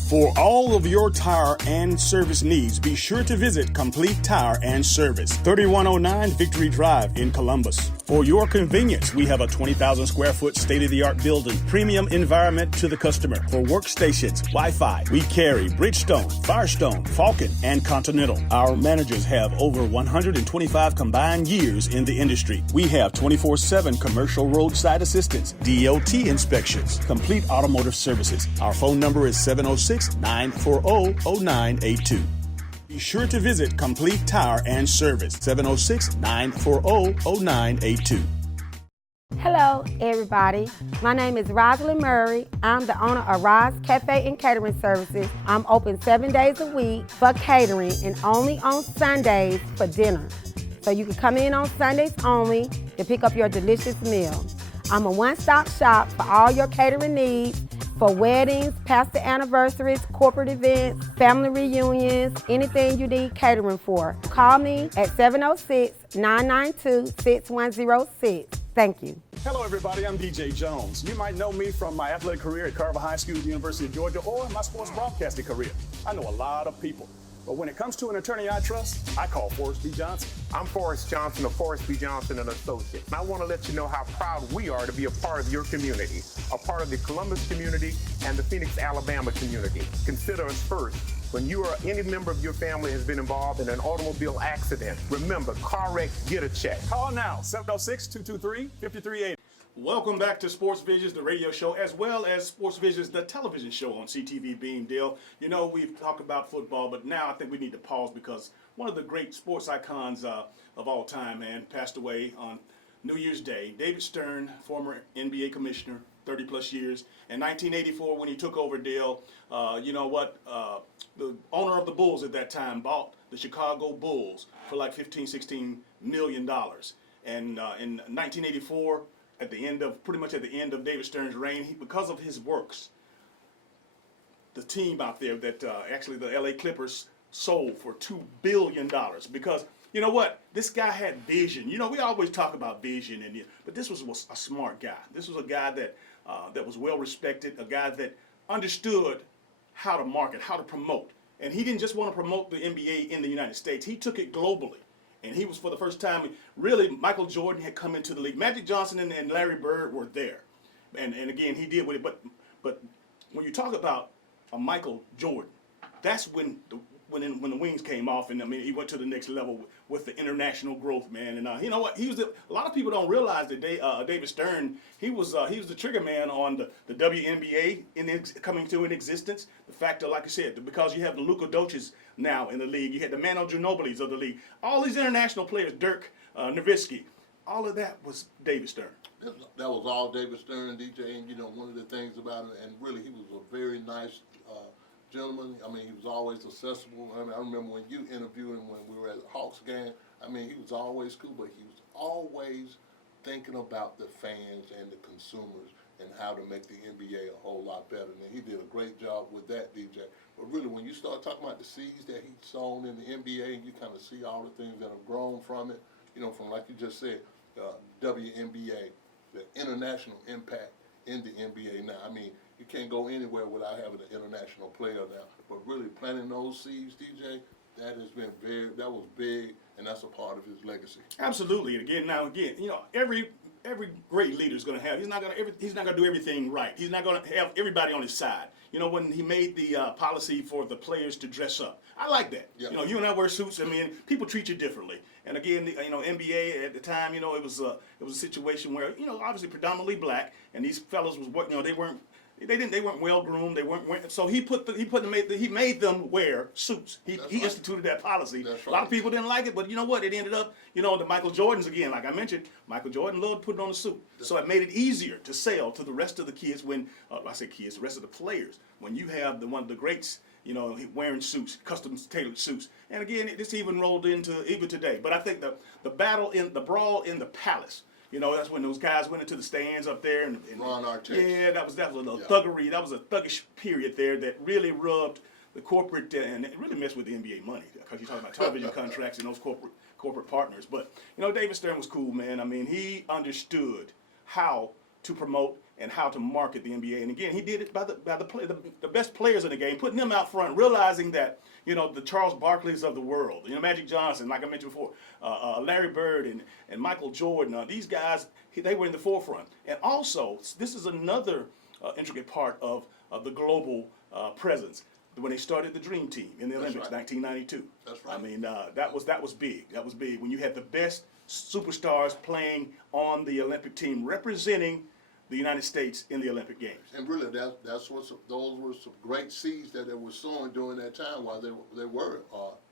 For all of your tire and service needs, be sure to visit Complete Tire and Service, 3109 Victory Drive in Columbus. For your convenience, we have a 20,000 square foot state-of-the-art building, premium environment to the customer. For workstations, Wi-Fi, we carry Bridgestone, Firestone, Falcon, and Continental. Our managers have over 125 combined years in the industry. We have 24/7 commercial roadside assistance, DOT inspections, complete automotive services. Our phone number is 706-940-0982. Be sure to visit Complete Tire and Service, 706-940-0982. Hello, everybody. My name is Rosalind Murray. I'm the owner of Roz Cafe and Catering Services. I'm open 7 days a week for catering and only on Sundays for dinner. So you can come in on Sundays only to pick up your delicious meal. I'm a one-stop shop for all your catering needs for weddings, pastor anniversaries, corporate events, family reunions, anything you need catering for. Call me at 706-992-6106. Thank you. Hello, everybody. I'm DJ Jones. You might know me from my athletic career at Carver High School, University of Georgia, or my sports broadcasting career. I know a lot of people. But when it comes to an attorney I trust, I call Forrest B. Johnson. I'm Forrest Johnson of Forrest B. Johnson & Associates. And I want to let you know how proud we are to be a part of your community, a part of the Columbus community and the Phoenix, Alabama community. Consider us first. When you or any member of your family has been involved in an automobile accident, remember, car wreck, get a check. Call now, 706-223-5380. Welcome back to Sports Visions, the radio show, as well as Sports Visions, the television show on CTV Beam, Dale. You know, we've talked about football, but now I think we need to pause because one of the great sports icons of all time, man, passed away on New Year's Day. David Stern, former NBA commissioner, 30-plus years. In 1984, when he took over, Dale, you know what? The owner of the Bulls at that time bought the Chicago Bulls for like $15-16 million. And in 1984, pretty much at the end of David Stern's reign, because of his works, the team out there that actually the LA Clippers sold for $2 billion because you know what? This guy had vision. You know, we always talk about vision, but this was a smart guy. This was a guy that was well respected, a guy that understood how to market, how to promote. And he didn't just want to promote the NBA in the United States. He took it globally. And he was, for the first time, really, Michael Jordan had come into the league. Magic Johnson and Larry Bird were there. And again, he did with it. But when you talk about a Michael Jordan, that's when the wings came off, and I mean, he went to the next level with the international growth, man. And you know what? A lot of people don't realize that David Stern, he was the trigger man on the WNBA coming to an existence. The fact that, like I said, because you have the Luka Doncic now in the league, you had the Manu Ginobilis of the league, all these international players, Dirk Nowitzki, all of that was David Stern. That was all David Stern, DJ, and you know, one of the things about it, and really he was a very nice gentleman. I mean, he was always accessible. I mean, I remember when you interviewed him when we were at the Hawks game. I mean, he was always cool, but he was always thinking about the fans and the consumers and how to make the NBA a whole lot better. And he did a great job with that, DJ. But really, when you start talking about the seeds that he's sown in the NBA, and you kind of see all the things that have grown from it, you know, from, like you just said, WNBA, the international impact in the NBA now. I mean, you can't go anywhere without having an international player now. But really planting those seeds, DJ, that was big, and that's a part of his legacy. Absolutely. And again, you know, every great leader is going to have. He's not going to do everything right. He's not going to have everybody on his side. You know, when he made the policy for the players to dress up, I like that. Yep. You know, you and I wear suits. I mean, people treat you differently. And again, you know, NBA at the time, you know, it was a situation where, you know, obviously predominantly black, and these fellas was working. You know, they weren't well groomed. They weren't. So he made them wear suits. He instituted that policy. That's right. A lot of people didn't like it, but you know what? It ended up, you know, the Michael Jordans again. Like I mentioned, Michael Jordan loved putting on a suit. So it made it easier to sell to the rest of the kids when I say kids, the rest of the players. When you have one of the greats, you know, wearing suits, custom tailored suits. And again, this even rolled into even today. But I think the brawl in the palace. You know, that's when those guys went into the stands up there and Ron Artest. Yeah, that was a thuggery. That was a thuggish period there that really rubbed the corporate and it really messed with the NBA money because you're talking about television contracts and those corporate partners. But you know, David Stern was cool, man. I mean, he understood how to promote and how to market the NBA. And again, he did it by the best players in the game, putting them out front, realizing that, you know, the Charles Barkleys of the world, you know, Magic Johnson, like I mentioned before, Larry Bird and Michael Jordan, these guys, they were in the forefront. And also, this is another intricate part of the global presence. When they started the Dream Team in the Olympics, 1992. That's right. I mean, that was big. That was big. When you had the best superstars playing on the Olympic team, representing the United States in the Olympic Games. And really, those were some great seeds that they were sowing during that time while they were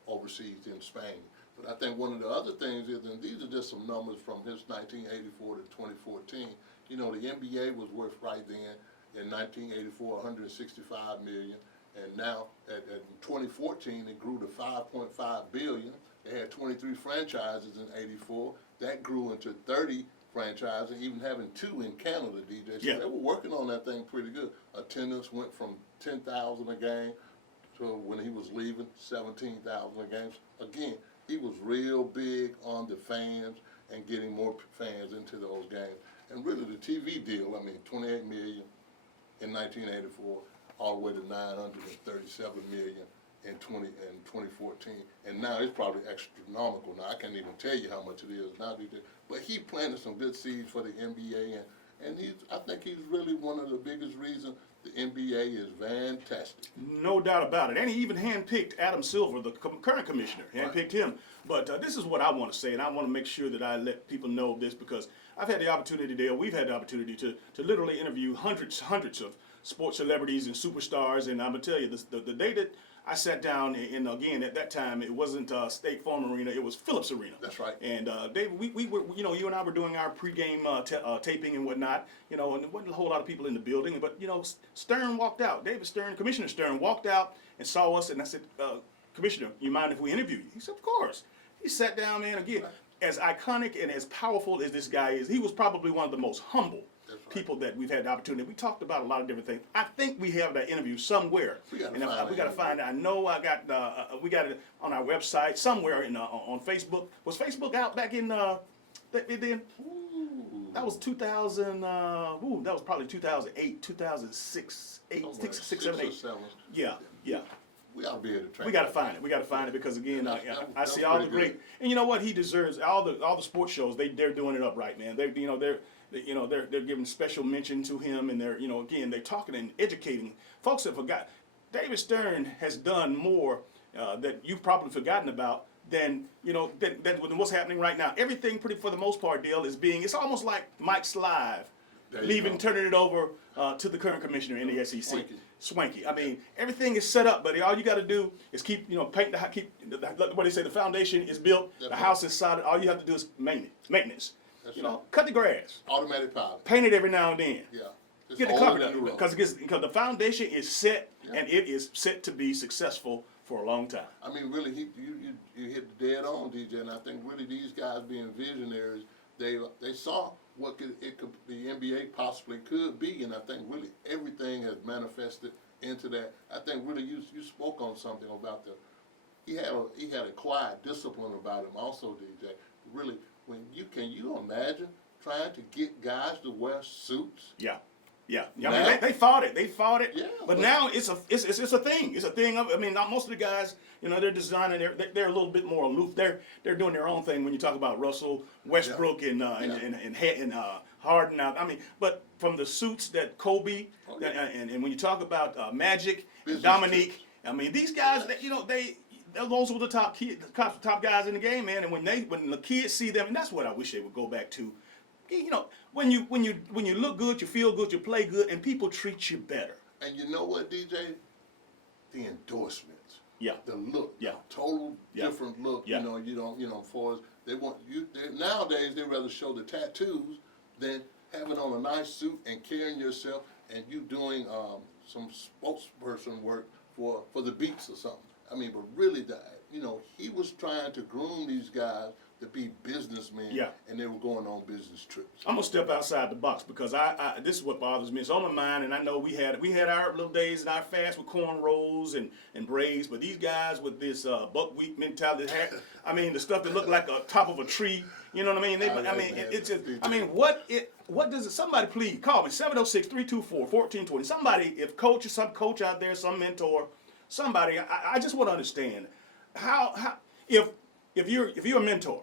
overseas in Spain. But I think one of the other things is, and these are just some numbers from his 1984 to 2014. You know, the NBA was worth right then in 1984 165 million, and now at 2014 it grew to 5.5 billion. They had 23 franchises in '84. That grew into 30 franchises, even having 2 in Canada, DJ. So they were working on that thing pretty good. Attendance went from 10,000 a game to when he was leaving, 17,000 a game. Again, he was real big on the fans and getting more fans into those games. And really, the TV deal, I mean, 28 million in 1984, all the way to 937 million in 2014, and now it's probably astronomical. Now I can't even tell you how much it is now. But he planted some good seeds for the NBA, and I think he's really one of the biggest reasons the NBA is fantastic. No doubt about it. And he even handpicked Adam Silver, the current commissioner, handpicked him. But this is what I want to say, and I want to make sure that I let people know this because I've had the opportunity, Dale, we've had the opportunity to literally interview hundreds of sports celebrities and superstars, and I'm going to tell you, the day that I sat down, and again, at that time, it wasn't State Farm Arena, it was Phillips Arena. That's right. And David, we were, you know, you and I were doing our pregame taping and whatnot, you know, and there wasn't a whole lot of people in the building, but, you know, Stern walked out, Commissioner Stern walked out and saw us, and I said, Commissioner, you mind if we interview you? He said, of course. He sat down, man, again, as iconic and as powerful as this guy is, he was probably one of the most humble people that we've had the opportunity. We talked about a lot of different things. I think we have that interview somewhere. We gotta And if- find we it. got to find it. I know we got it on our website somewhere on Facebook. Was Facebook out back in then? That was 2000. That was probably 2008, 2006, 6, 7, 8. Yeah. We ought to be able to track. We got to find it. We got to find it because again, That I was see all the pretty great, and you know what? He deserves all the sports shows. They're doing it up right, man. They're giving special mention to him, and they're again they're talking and educating. Folks have forgot. David Stern has done more that you've probably forgotten about than than what's happening right now. Everything pretty for the most part, Dale, it's almost like Mike's Live, turning it over to the current commissioner in the SEC. Swanky. I mean, everything is set up, buddy. All you got to do is keep what they say. The foundation is built, the house is solid. All you have to do is maintenance. Cut the grass, automatic pilot, paint it every now and then. Yeah. Get the carpet up because the foundation is set and it is set to be successful for a long time. I mean, really, you hit the dead on, DJ, and I think really these guys being visionaries, they saw what the NBA possibly could be, and I think really everything has manifested into that. I think really you spoke on something about he had a quiet discipline about him also, DJ. Really, can you imagine trying to get guys to wear suits? Yeah. I mean, they fought it. Yeah, but now it's a thing. It's a thing. Not most of the guys, they're designing. They're a little bit more aloof. They're doing their own thing when you talk about Russell Westbrook and Harden. But from the suits that Kobe and when you talk about Magic, and Dominique, these guys, those were the top guys in the game, man. And when the kids see them, and that's what I wish they would go back to. When you look good, you feel good, you play good, and people treat you better. And you know what, DJ? The endorsements. Yeah. The look. Yeah. Total different look. Yeah. For us, they want you. Nowadays, they rather show the tattoos than having on a nice suit and carrying yourself and you doing some spokesperson work for the Beats or something. But really, he was trying to groom these guys to be businessmen, and they were going on business trips. I'm gonna step outside the box because I this is what bothers me. It's on my mind, and I know we had our little days in our fast with cornrows and braids, but these guys with this buckwheat mentality, the stuff that looked like a top of a tree. You know what I mean? It's just. What does it? Somebody please call me 706-324-1420. Somebody, if some coach out there, some mentor, somebody. I just want to understand how if you're a mentor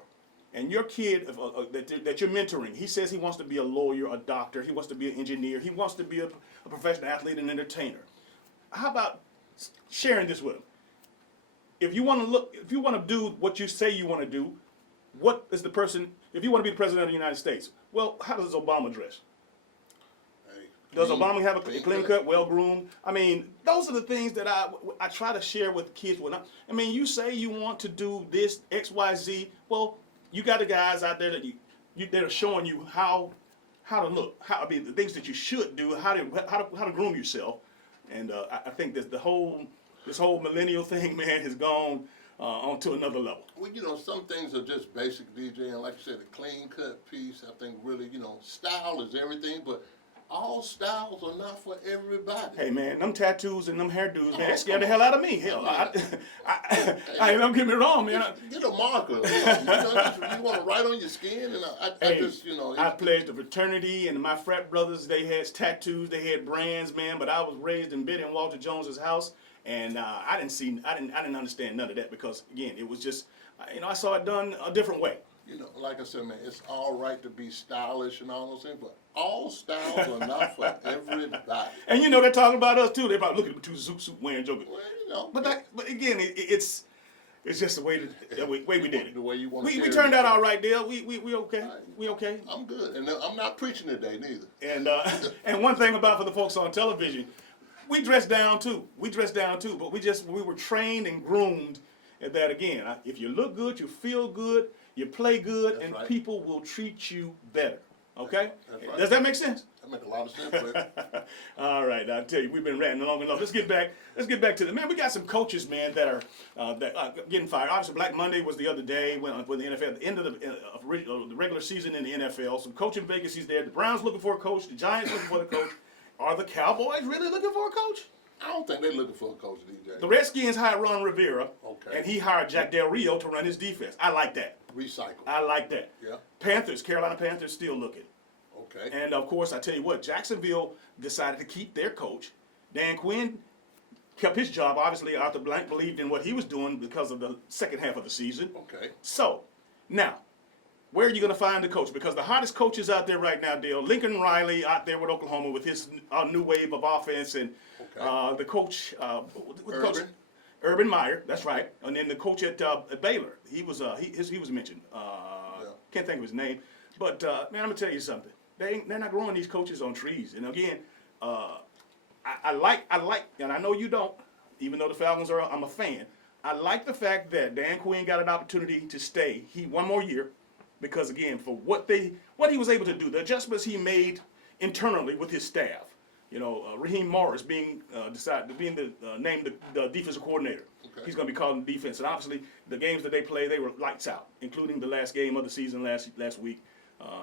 and your kid that you're mentoring, he says he wants to be a lawyer, a doctor, he wants to be an engineer, he wants to be a professional athlete and entertainer. How about sharing this with him? If you want to do what you say you want to do, what is the person? If you want to be the president of the United States, well, how does Obama dress? Does Obama have a clean cut, well groomed? Those are the things that I try to share with kids. You say you want to do this X, Y, Z. Well, you got the guys out there that are showing you how to look, the things that you should do, how to groom yourself. And I think that this whole millennial thing, man, has gone on to another level. Well, some things are just basic, DJ, and like you said, a clean cut piece. I think really, style is everything, but all styles are not for everybody. Hey man, them tattoos and them hairdos, man, that scared the hell out of me. Hell, don't get me wrong, man. Get a marker. You want to write on your skin, and I pledged the fraternity, and my frat brothers, they had tattoos, they had brands, man. But I was raised in Betty and Walter Jones's house, and I didn't understand none of that because again, it was just, I saw it done a different way. Like I said, man, it's all right to be stylish and all those things, but all styles are not for everybody. And they're talking about us too. They're about looking at the two suit wearing jokers. Well, but again, it's just the way we did it. The way you want we turned out all right, Dale. We okay. Right. We okay. I'm good, and I'm not preaching today neither. And and one thing about for the folks on television, we dress down too. But we were trained and groomed that again. If you look good, you feel good. You play good, and people will treat you better. Okay? That's right. Does that make sense? That make a lot of sense, but All right, I tell you, we've been ranting long enough. Let's get back to the man. We got some coaches, man, that are getting fired. Obviously, Black Monday was the other day when the NFL at the end of the regular season in the NFL. Some coaching vacancies there. The Browns looking for a coach. The Giants looking for the coach. Are the Cowboys really looking for a coach? I don't think they're looking for a coach, DJ. The Redskins hired Ron Rivera, Okay. and he hired Jack Del Rio to run his defense. I like that. Recycle. I like that. Yeah. Carolina Panthers still looking. Okay. And of course, I tell you what, Jacksonville decided to keep their coach. Dan Quinn kept his job. Obviously, Arthur Blank believed in what he was doing because of the second half of the season. Okay. So, now, where are you going to find the coach? Because the hottest coaches out there right now, Dale, Lincoln Riley out there with Oklahoma with his new wave of offense, and the coach, Urban Meyer, that's right, and then the coach at Baylor, he was mentioned. Can't think of his name, but man, I'm gonna tell you something. They're not growing these coaches on trees. And again, I like, and I know you don't, even though the Falcons are, I'm a fan. I like the fact that Dan Quinn got an opportunity to stay. He one more year, because again, for what he was able to do, the adjustments he made internally with his staff. You know, Raheem Morris being named the defensive coordinator. Okay. He's going to be calling the defense, and obviously the games that they played, they were lights out, including the last game of the season last week.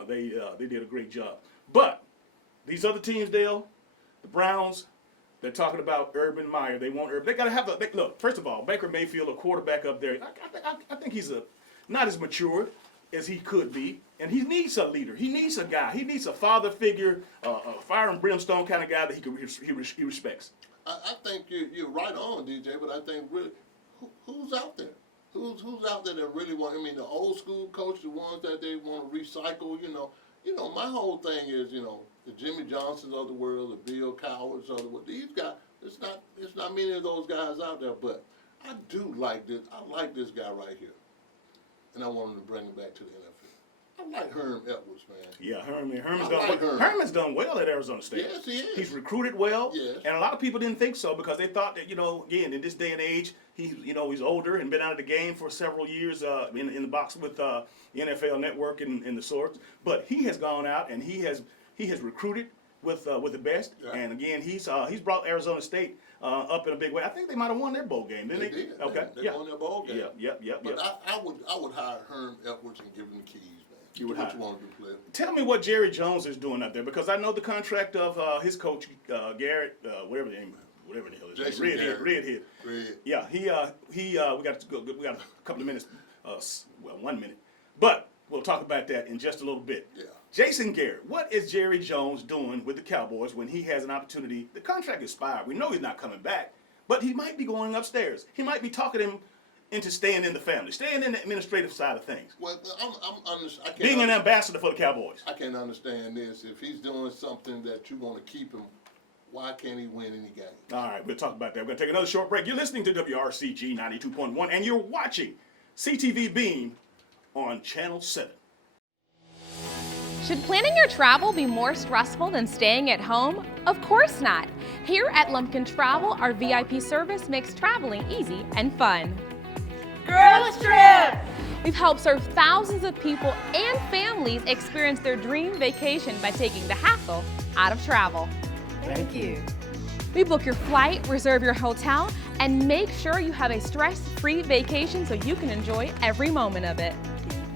They did a great job. But these other teams, Dale, the Browns, they're talking about Urban Meyer. They want Urban. They got to have look. First of all, Baker Mayfield, a quarterback up there. I think he's not as mature as he could be, and he needs a leader. He needs a guy. He needs a father figure, a fire and brimstone kind of guy that he respects. I think you're right on, DJ. But I think really, who's out there? Who's out there that really want? I mean, the old school coach, the ones that they want to recycle. You know, my whole thing is, the Jimmy Johnsons of the world, the Bill Cowards of the world. These guys, it's not many of those guys out there. But I do like this. I like this guy right here, and I want him to bring him back to the NFL. I like Herm Edwards, man. Yeah, Herman's done well at Arizona State. Yes, he is. He's recruited well, yes. And a lot of people didn't think so because they thought that, again, in this day and age, he's older and been out of the game for several years in the box with the NFL Network and the sorts. But he has gone out and he has recruited with the best, yeah. And again, he's brought Arizona State up in a big way. I think they might have won their bowl game, didn't they? They did. Okay, They won their bowl game. Yeah. But I would hire Herm Edwards and give him the keys, man. You would what you want to do, player. Tell me what Jerry Jones is doing out there, because I know the contract of his coach Garrett, whatever the hell is Jason Redhead. Yeah, we got a couple of minutes, 1 minute, but we'll talk about that in just a little bit. Yeah. Jason Garrett, what is Jerry Jones doing with the Cowboys when he has an opportunity? The contract expired. We know he's not coming back, but he might be going upstairs. He might be talking him into staying in the family, staying in the administrative side of things. Well, I can't being an ambassador for the Cowboys. I can't understand this. If he's doing something that you want to keep him, why can't he win any game? All right, we'll talk about that. We're going to take another short break. You're listening to WRCG 92.1, and you're watching CTV Beam on Channel 7. Should planning your travel be more stressful than staying at home? Of course not. Here at Lumpkin Travel, our VIP service makes traveling easy and fun. Girls Trip! We've helped serve thousands of people and families experience their dream vacation by taking the hassle out of travel. Thank you. We book your flight, reserve your hotel, and make sure you have a stress-free vacation so you can enjoy every moment of it.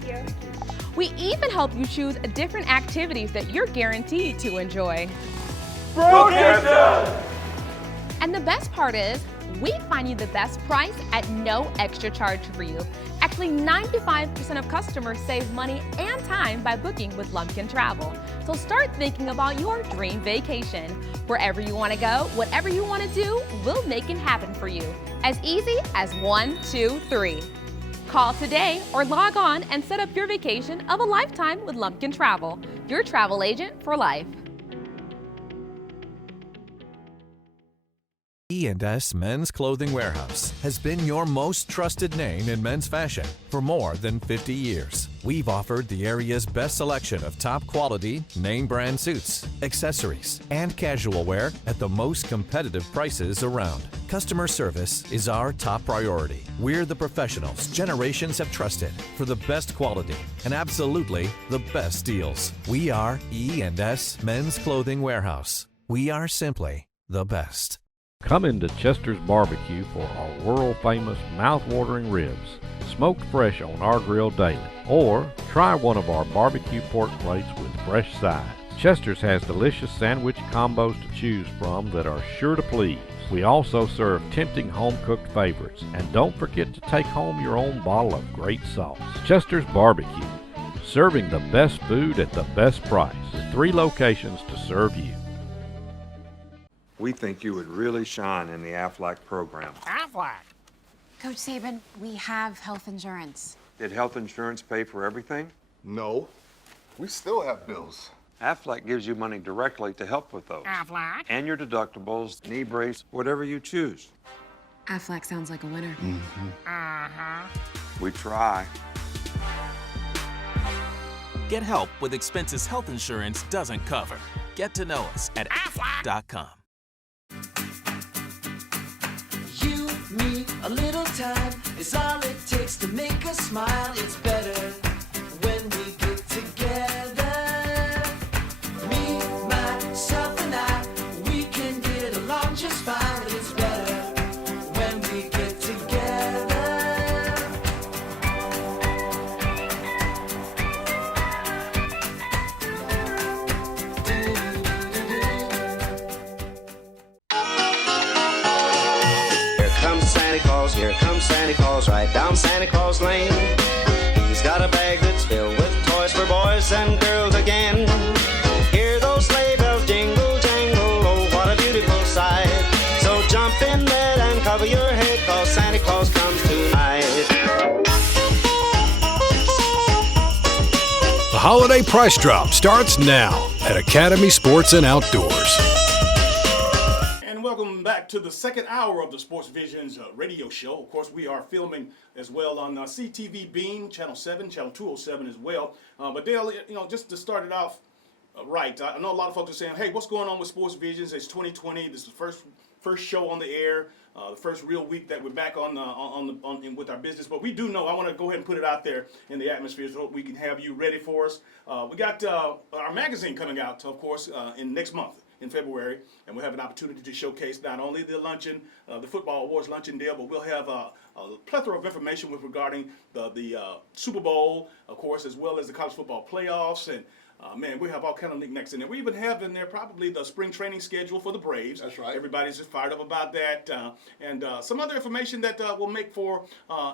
Thank you. We even help you choose different activities that you're guaranteed to enjoy. And the best part is, we find you the best price at no extra charge for you. Actually, 95% of customers save money and time by booking with Lumpkin Travel. So start thinking about your dream vacation. Wherever you want to go, whatever you want to do, we'll make it happen for you. As easy as 1, 2, 3. Call today or log on and set up your vacation of a lifetime with Lumpkin Travel, your travel agent for life. E&S Men's Clothing Warehouse has been your most trusted name in men's fashion for more than 50 years. We've offered the area's best selection of top quality, name brand suits, accessories, and casual wear at the most competitive prices around. Customer service is our top priority. We're the professionals generations have trusted for the best quality and absolutely the best deals. We are E&S Men's Clothing Warehouse. We are simply the best. Come into Chester's Barbecue for our world-famous mouth-watering ribs, smoked fresh on our grill daily. Or try one of our barbecue pork plates with fresh sides. Chester's has delicious sandwich combos to choose from that are sure to please. We also serve tempting home-cooked favorites. And don't forget to take home your own bottle of great sauce. Chester's Barbecue, serving the best food at the best price, with 3 locations to serve you. We think you would really shine in the Aflac program. Aflac? Coach Saban, we have health insurance. Did health insurance pay for everything? No. We still have bills. Aflac gives you money directly to help with those. Aflac? And your deductibles, knee brace, whatever you choose. Aflac sounds like a winner. We try. Get help with expenses health insurance doesn't cover. Get to know us at aflac.com. You, me, a little time is all it takes to make us smile. It's better when we get together. Me, myself, and I, we can get along just fine. It's better when we get together. Here comes Santa Claus, right down Santa Claus Lane. He's got a bag that's filled with toys for boys and girls again. Hear those sleigh bells jingle, jangle, oh, what a beautiful sight. So jump in bed and cover your head, 'cause Santa Claus comes tonight. The holiday price drop starts now at Academy Sports and Outdoors. Welcome back to the second hour of the Sports Visions radio show. Of course, we are filming as well on CTV Beam, Channel 7, Channel 207 as well. But Dale, just to start it off right, I know a lot of folks are saying, hey, what's going on with Sports Visions? It's 2020. This is the first show on the air, the first real week that we're back on with our business. But we do know, I want to go ahead and put it out there in the atmosphere so we can have you ready for us. We got our magazine coming out, of course, in next month. In February, and we'll have an opportunity to showcase not only the luncheon, the football awards luncheon deal, but we'll have a plethora of information with regarding the Super Bowl, of course, as well as the college football playoffs, and man, we have all kind of knickknacks in there. We even have in there probably the spring training schedule for the Braves. That's right. Everybody's just fired up about that, and some other information that will make for,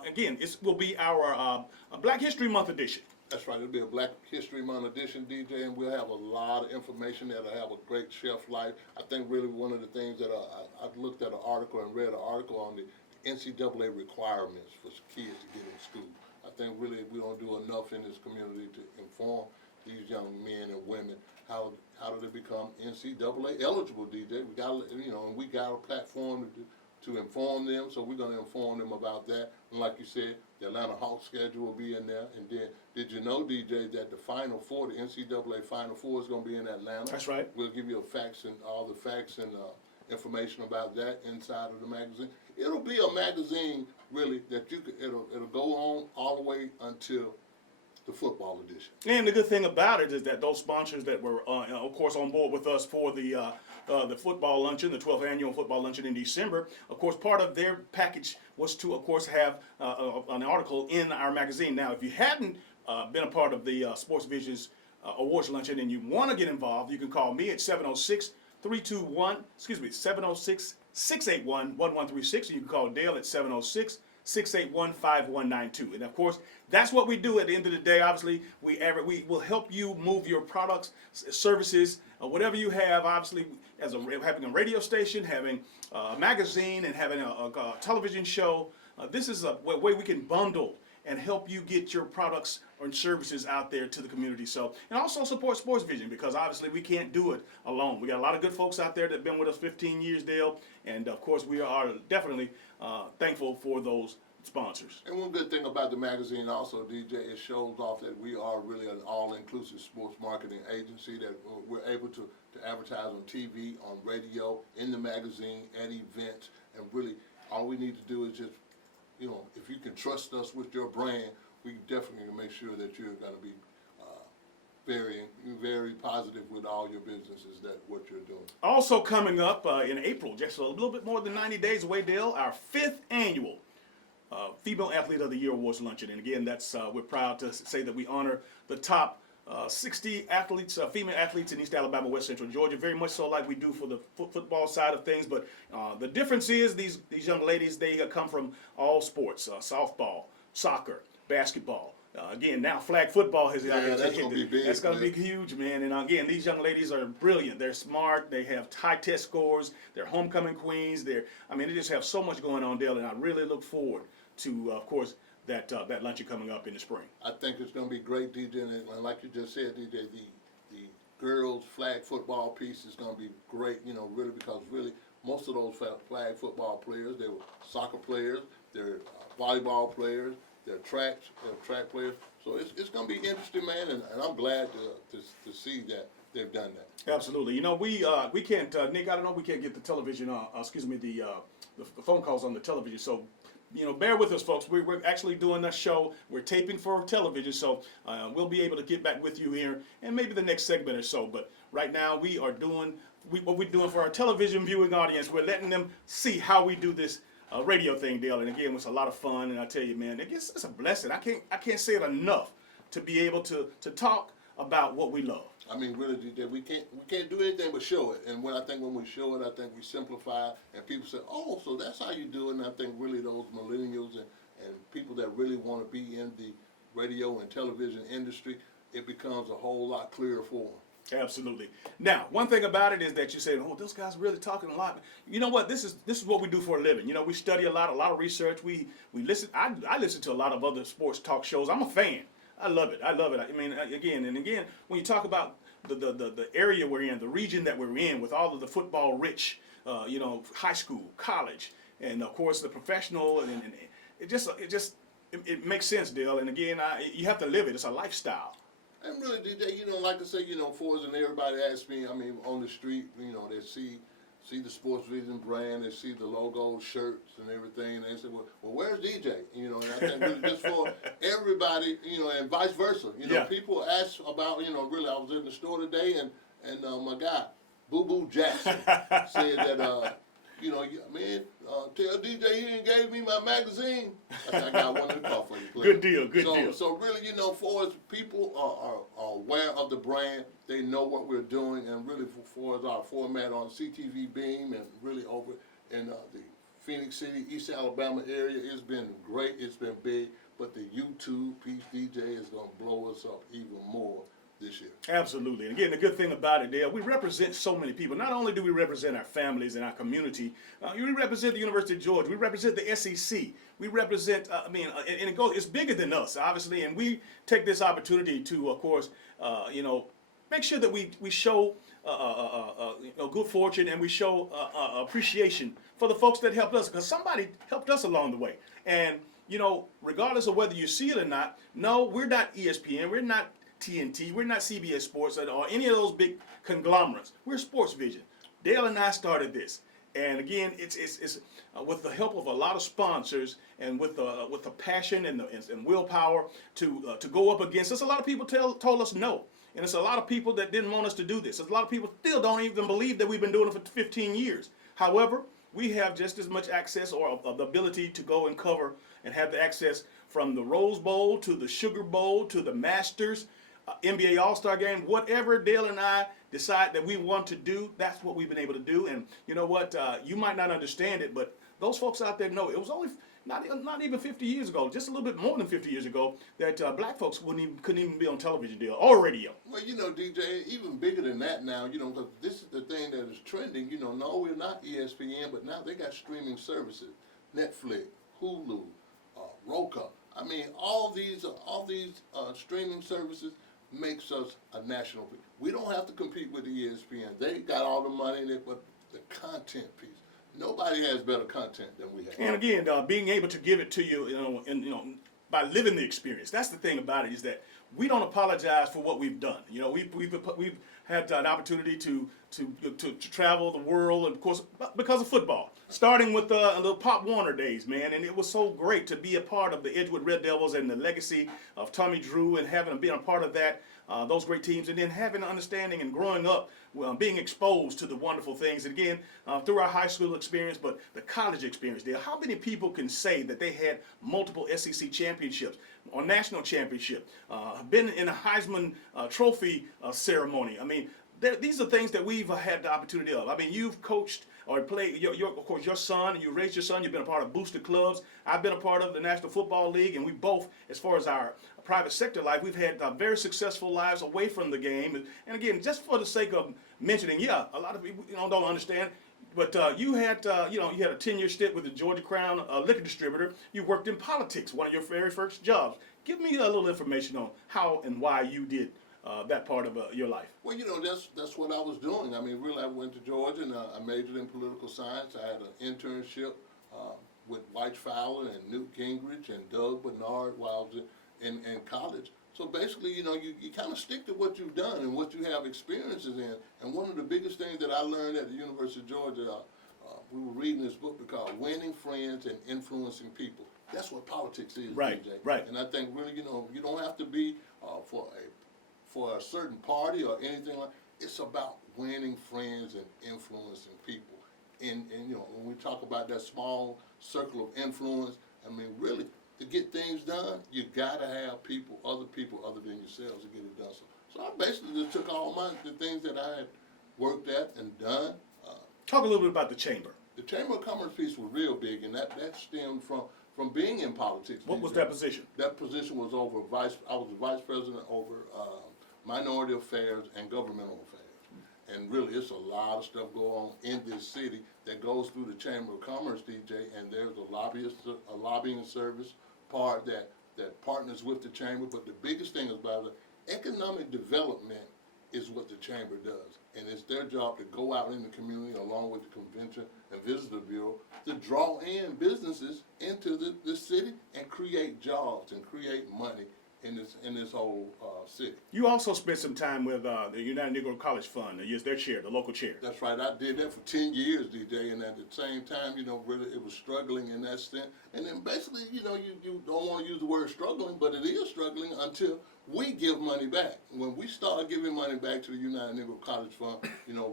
again, it will be our Black History Month edition. That's right. It'll be a Black History Month edition, DJ, and we'll have a lot of information that'll have a great shelf life. I think really one of the things that I've looked at an article and read an article on the NCAA requirements for kids to get in school. I think really we don't do enough in this community to inform these young men and women how do they become NCAA eligible, DJ. We got and we got a platform to inform them, so we're going to inform them about that. And like you said, the Atlanta Hawks schedule will be in there. And then, did you know, DJ, that the Final Four, the NCAA Final Four, is going to be in Atlanta? That's right. We'll give you all the facts and information about that inside of the magazine. It'll be a magazine, really, that it'll go on all the way until the football edition. And the good thing about it is that those sponsors that were, of course, on board with us for the football luncheon, the 12th annual football luncheon in December, of course, part of their package was to, of course, have an article in our magazine. Now, if you hadn't been a part of the Sports Visions Awards luncheon and you want to get involved, you can call me at 706-681-1136, and you can call Dale at 706-681-5192. And of course, that's what we do at the end of the day. Obviously, we will help you move your products, services, whatever you have. Obviously, as having a radio station, having a magazine, and having a television show, this is a way we can bundle and help you get your products and services out there to the community. So, and also support Sports Vision, because obviously we can't do it alone. We got a lot of good folks out there that have been with us 15 years, Dale, and of course we are definitely thankful for those sponsors. And one good thing about the magazine also, DJ, it shows off that we are really an all-inclusive sports marketing agency, that we're able to advertise on TV, on radio, in the magazine, at events, and really all we need to do is just, you know, if you can trust us with your brand, we definitely can make sure that you're going to be very, very positive with all your businesses, that what you're doing. Also coming up in April, just a little bit more than 90 days away, Dale, our 5th annual Female Athlete of the Year Awards Luncheon. And again, that's we're proud to say that we honor the top 60 athletes, female athletes in East Alabama, West Central Georgia, very much so like we do for the football side of things. But the difference is these young ladies, they come from all sports, softball, soccer, basketball. Again, now flag football has that's going to be big. That's going to be huge, man. And again, these young ladies are brilliant. They're smart. They have high test scores. They're homecoming queens. They just have so much going on, Dale. And I really look forward to, of course, that luncheon coming up in the spring. I think it's going to be great, DJ. And like you just said, DJ, the girls flag football piece is going to be great. You know, really, because really most of those flag football players, they were soccer players, they're volleyball players. They're track players, so it's going to be interesting, man, and I'm glad to see that they've done that. Absolutely. You know, we can't, Nick, I don't know, we can't get the television, the phone calls on the television, so, you know, bear with us, folks. We're actually doing a show. We're taping for television, so we'll be able to get back with you here and maybe the next segment or so, but right now we are doing what we're doing for our television viewing audience. We're letting them see how we do this radio thing, Dale, and again, it was a lot of fun, and I tell you, man, it's a blessing. I can't say it enough to be able to talk about what we love. I mean, really, DJ, we can't do anything but show it, and when we show it, I think we simplify, and people say, oh, so that's how you do it, and I think really those millennials and people that really want to be in the radio and television industry, it becomes a whole lot clearer for them. Absolutely. Now, one thing about it is that you say, oh, those guys really talking a lot. You know what? This is what we do for a living. You know, we study a lot of research. We listen. I listen to a lot of other sports talk shows. I'm a fan. I love it. I mean, again, when you talk about the area we're in, the region that we're in, with all of the football rich, high school, college, and of course the professional, and it makes sense, Dale. And again, you have to live it. It's a lifestyle. And really, DJ, you know, like I say, you know, Forrest and everybody asks me, I mean, on the street, you know, they see the Sports Vision brand, they see the logo, shirts, and everything, and they say, well, where's DJ? You know, and I think really just for everybody, you know, and vice versa. You know, people ask about, you know, really, I was in the store today, and my guy, Boo Boo Jackson, said that, you know, man, tell DJ he didn't gave me my magazine. I said, I got one in the car for you, please. Good deal. So really, you know, for us, people are aware of the brand. They know what we're doing, and really for us, our format on CTV Beam and really over in the Phoenix City, East Alabama area, it's been great. It's been big, but the YouTube piece, DJ, is going to blow us up even more this year. Absolutely. And again, the good thing about it, Dale, we represent so many people. Not only do we represent our families and our community, we represent the University of Georgia. We represent the SEC. We represent, and it's bigger than us, obviously, and we take this opportunity to, of course, make sure that we show good fortune, and we show appreciation for the folks that helped us, because somebody helped us along the way. And, you know, regardless of whether you see it or not, no, we're not ESPN, we're not TNT, we're not CBS Sports or any of those big conglomerates. We're Sports Vision. Dale and I started this, and again, it's with the help of a lot of sponsors and with the passion and willpower to go up against us. A lot of people told us no, and it's a lot of people that didn't want us to do this. There's a lot of people still don't even believe that we've been doing it for 15 years. However, we have just as much access or the ability to go and cover and have the access from the Rose Bowl to the Sugar Bowl to the Masters, NBA All-Star Game, whatever Dale and I decide that we want to do, that's what we've been able to do. And you know what? You might not understand it, but those folks out there know it was only not even 50 years ago, just a little bit more than 50 years ago, that black folks couldn't even be on television, Dale, or radio. Well, you know, DJ, even bigger than that now, you know, because this is the thing that is trending. You know, no, we're not ESPN, but now they got streaming services, Netflix, Hulu, Roku. I mean, all these streaming services makes us a national. We don't have to compete with the ESPN. They got all the money in it, but the content piece. Nobody has better content than we have. And again, being able to give it to you, by living the experience. That's the thing about it, is that we don't apologize for what we've done. We've had an opportunity to travel the world, and of course, because of football. Starting with the Pop Warner days, man, and it was so great to be a part of the Edgewood Red Devils and the legacy of Tommy Drew, and having been a part of that, those great teams, and then having an understanding and growing up, being exposed to the wonderful things, and again, through our high school experience, but the college experience there. How many people can say that they had multiple SEC championships or national championship, been in a Heisman Trophy ceremony? I mean, these are things that we've had the opportunity of. I mean, you've coached or played, of course, your son, you raised your son, you've been a part of booster clubs. I've been a part of the National Football League, and we both, as far as our private sector life, we've had very successful lives away from the game. And again, just for the sake of mentioning, a lot of people don't understand, but you had a 10-year stint with the Georgia Crown liquor distributor. You worked in politics, one of your very first jobs. Give me a little information on how and why you did that part of your life. Well, that's what I was doing. I mean, really, I went to Georgia and I majored in political science. I had an internship with White Fowler and Newt Gingrich and Doug Bernard while I was in college. So basically, you kind of stick to what you've done and what you have experiences in. And one of the biggest things that I learned at the University of Georgia, we were reading this book called Winning Friends and Influencing People. That's what politics is, right, DJ. Right. And I think really, you don't have to be for a certain party or anything like. It's about winning friends and influencing people. And when we talk about that small circle of influence, I mean, really, to get things done, you gotta have other people other than yourselves to get it done. So I basically just took all the things that I had worked at and done. Talk a little bit about the chamber. The Chamber of Commerce piece was real big, and that stemmed from being in politics. What was that position? That position was I was the vice president over minority affairs and governmental affairs. And really, it's a lot of stuff going on in this city that goes through the Chamber of Commerce, DJ, and there's a lobbying service part that partners with the Chamber. But the biggest thing about it, economic development is what the Chamber does. And it's their job to go out in the community along with the Convention and Visitor Bureau to draw in businesses into the city and create jobs and create money in this whole city. You also spent some time with the United Negro College Fund, their chair, the local chair. That's right. I did that for 10 years, DJ, and at the same time, really it was struggling in that sense. And then basically, you don't want to use the word struggling, but it is struggling until we give money back. When we start giving money back to the United Negro College Fund,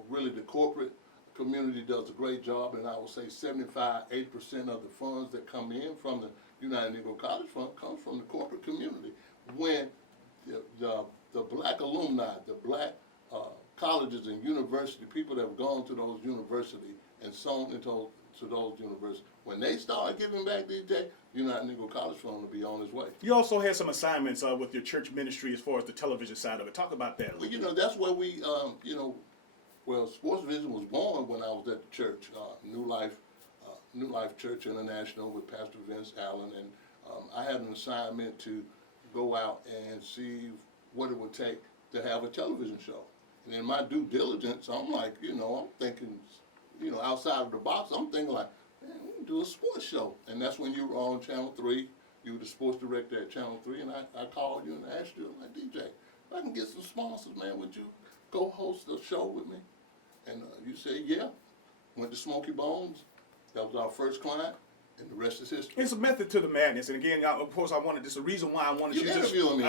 really the corporate community does a great job, and I would say 75-80% of the funds that come in from the United Negro College Fund comes from the corporate community. When the black alumni, the black colleges and universities, people that have gone to those universities and sown into those universities, when they start giving back, DJ, United Negro College Fund will be on its way. You also had some assignments with your church ministry as far as the television side of it. Talk about that a little bit. That's where we, Sports Vision was born when I was at the church, New Life Church International with Pastor Vince Allen, and I had an assignment to go out and see what it would take to have a television show. And in my due diligence, I'm like, I'm thinking, outside of the box. I'm thinking like, man, we can do a sports show. And that's when you were on Channel 3. You were the sports director at Channel 3, and I called you and asked you, I'm like, DJ, if I can get some sponsors, man, would you go host a show with me? And you said, yeah. Went to Smoky Bones. That was our first client. And the rest is history. It's a method to the madness, and again, of course, this is the reason why I wanted you to. Interviewing me.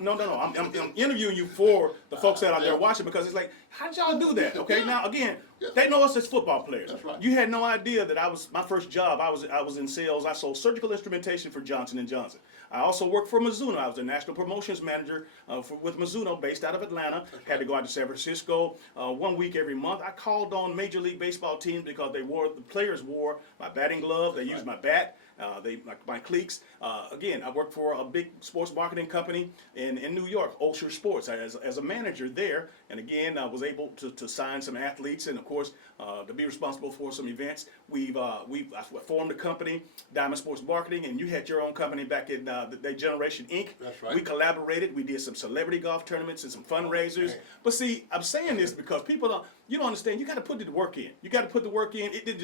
No. I'm interviewing you for the folks that are out there watching, because it's like, how'd y'all do that? Okay, now again, they know us as football players. That's right. You had no idea that my first job. I was in sales. I sold surgical instrumentation for Johnson & Johnson. I also worked for Mizuno. I was a national promotions manager with Mizuno, based out of Atlanta. Had to go out to San Francisco 1 week every month. I called on Major League Baseball teams because the players wore my batting glove. They used my bat. My cleats. Again, I worked for a big sports marketing company in New York, Ulster Sports, as a manager there. And again, I was able to sign some athletes, and of course, course, to be responsible for some events. I formed a company, Diamond Sports Marketing, and you had your own company back in the Generation Inc. That's right. We collaborated. We did some celebrity golf tournaments and some fundraisers. But see, I'm saying this because you don't understand. You got to put the work in. You got to put the work in. We didn't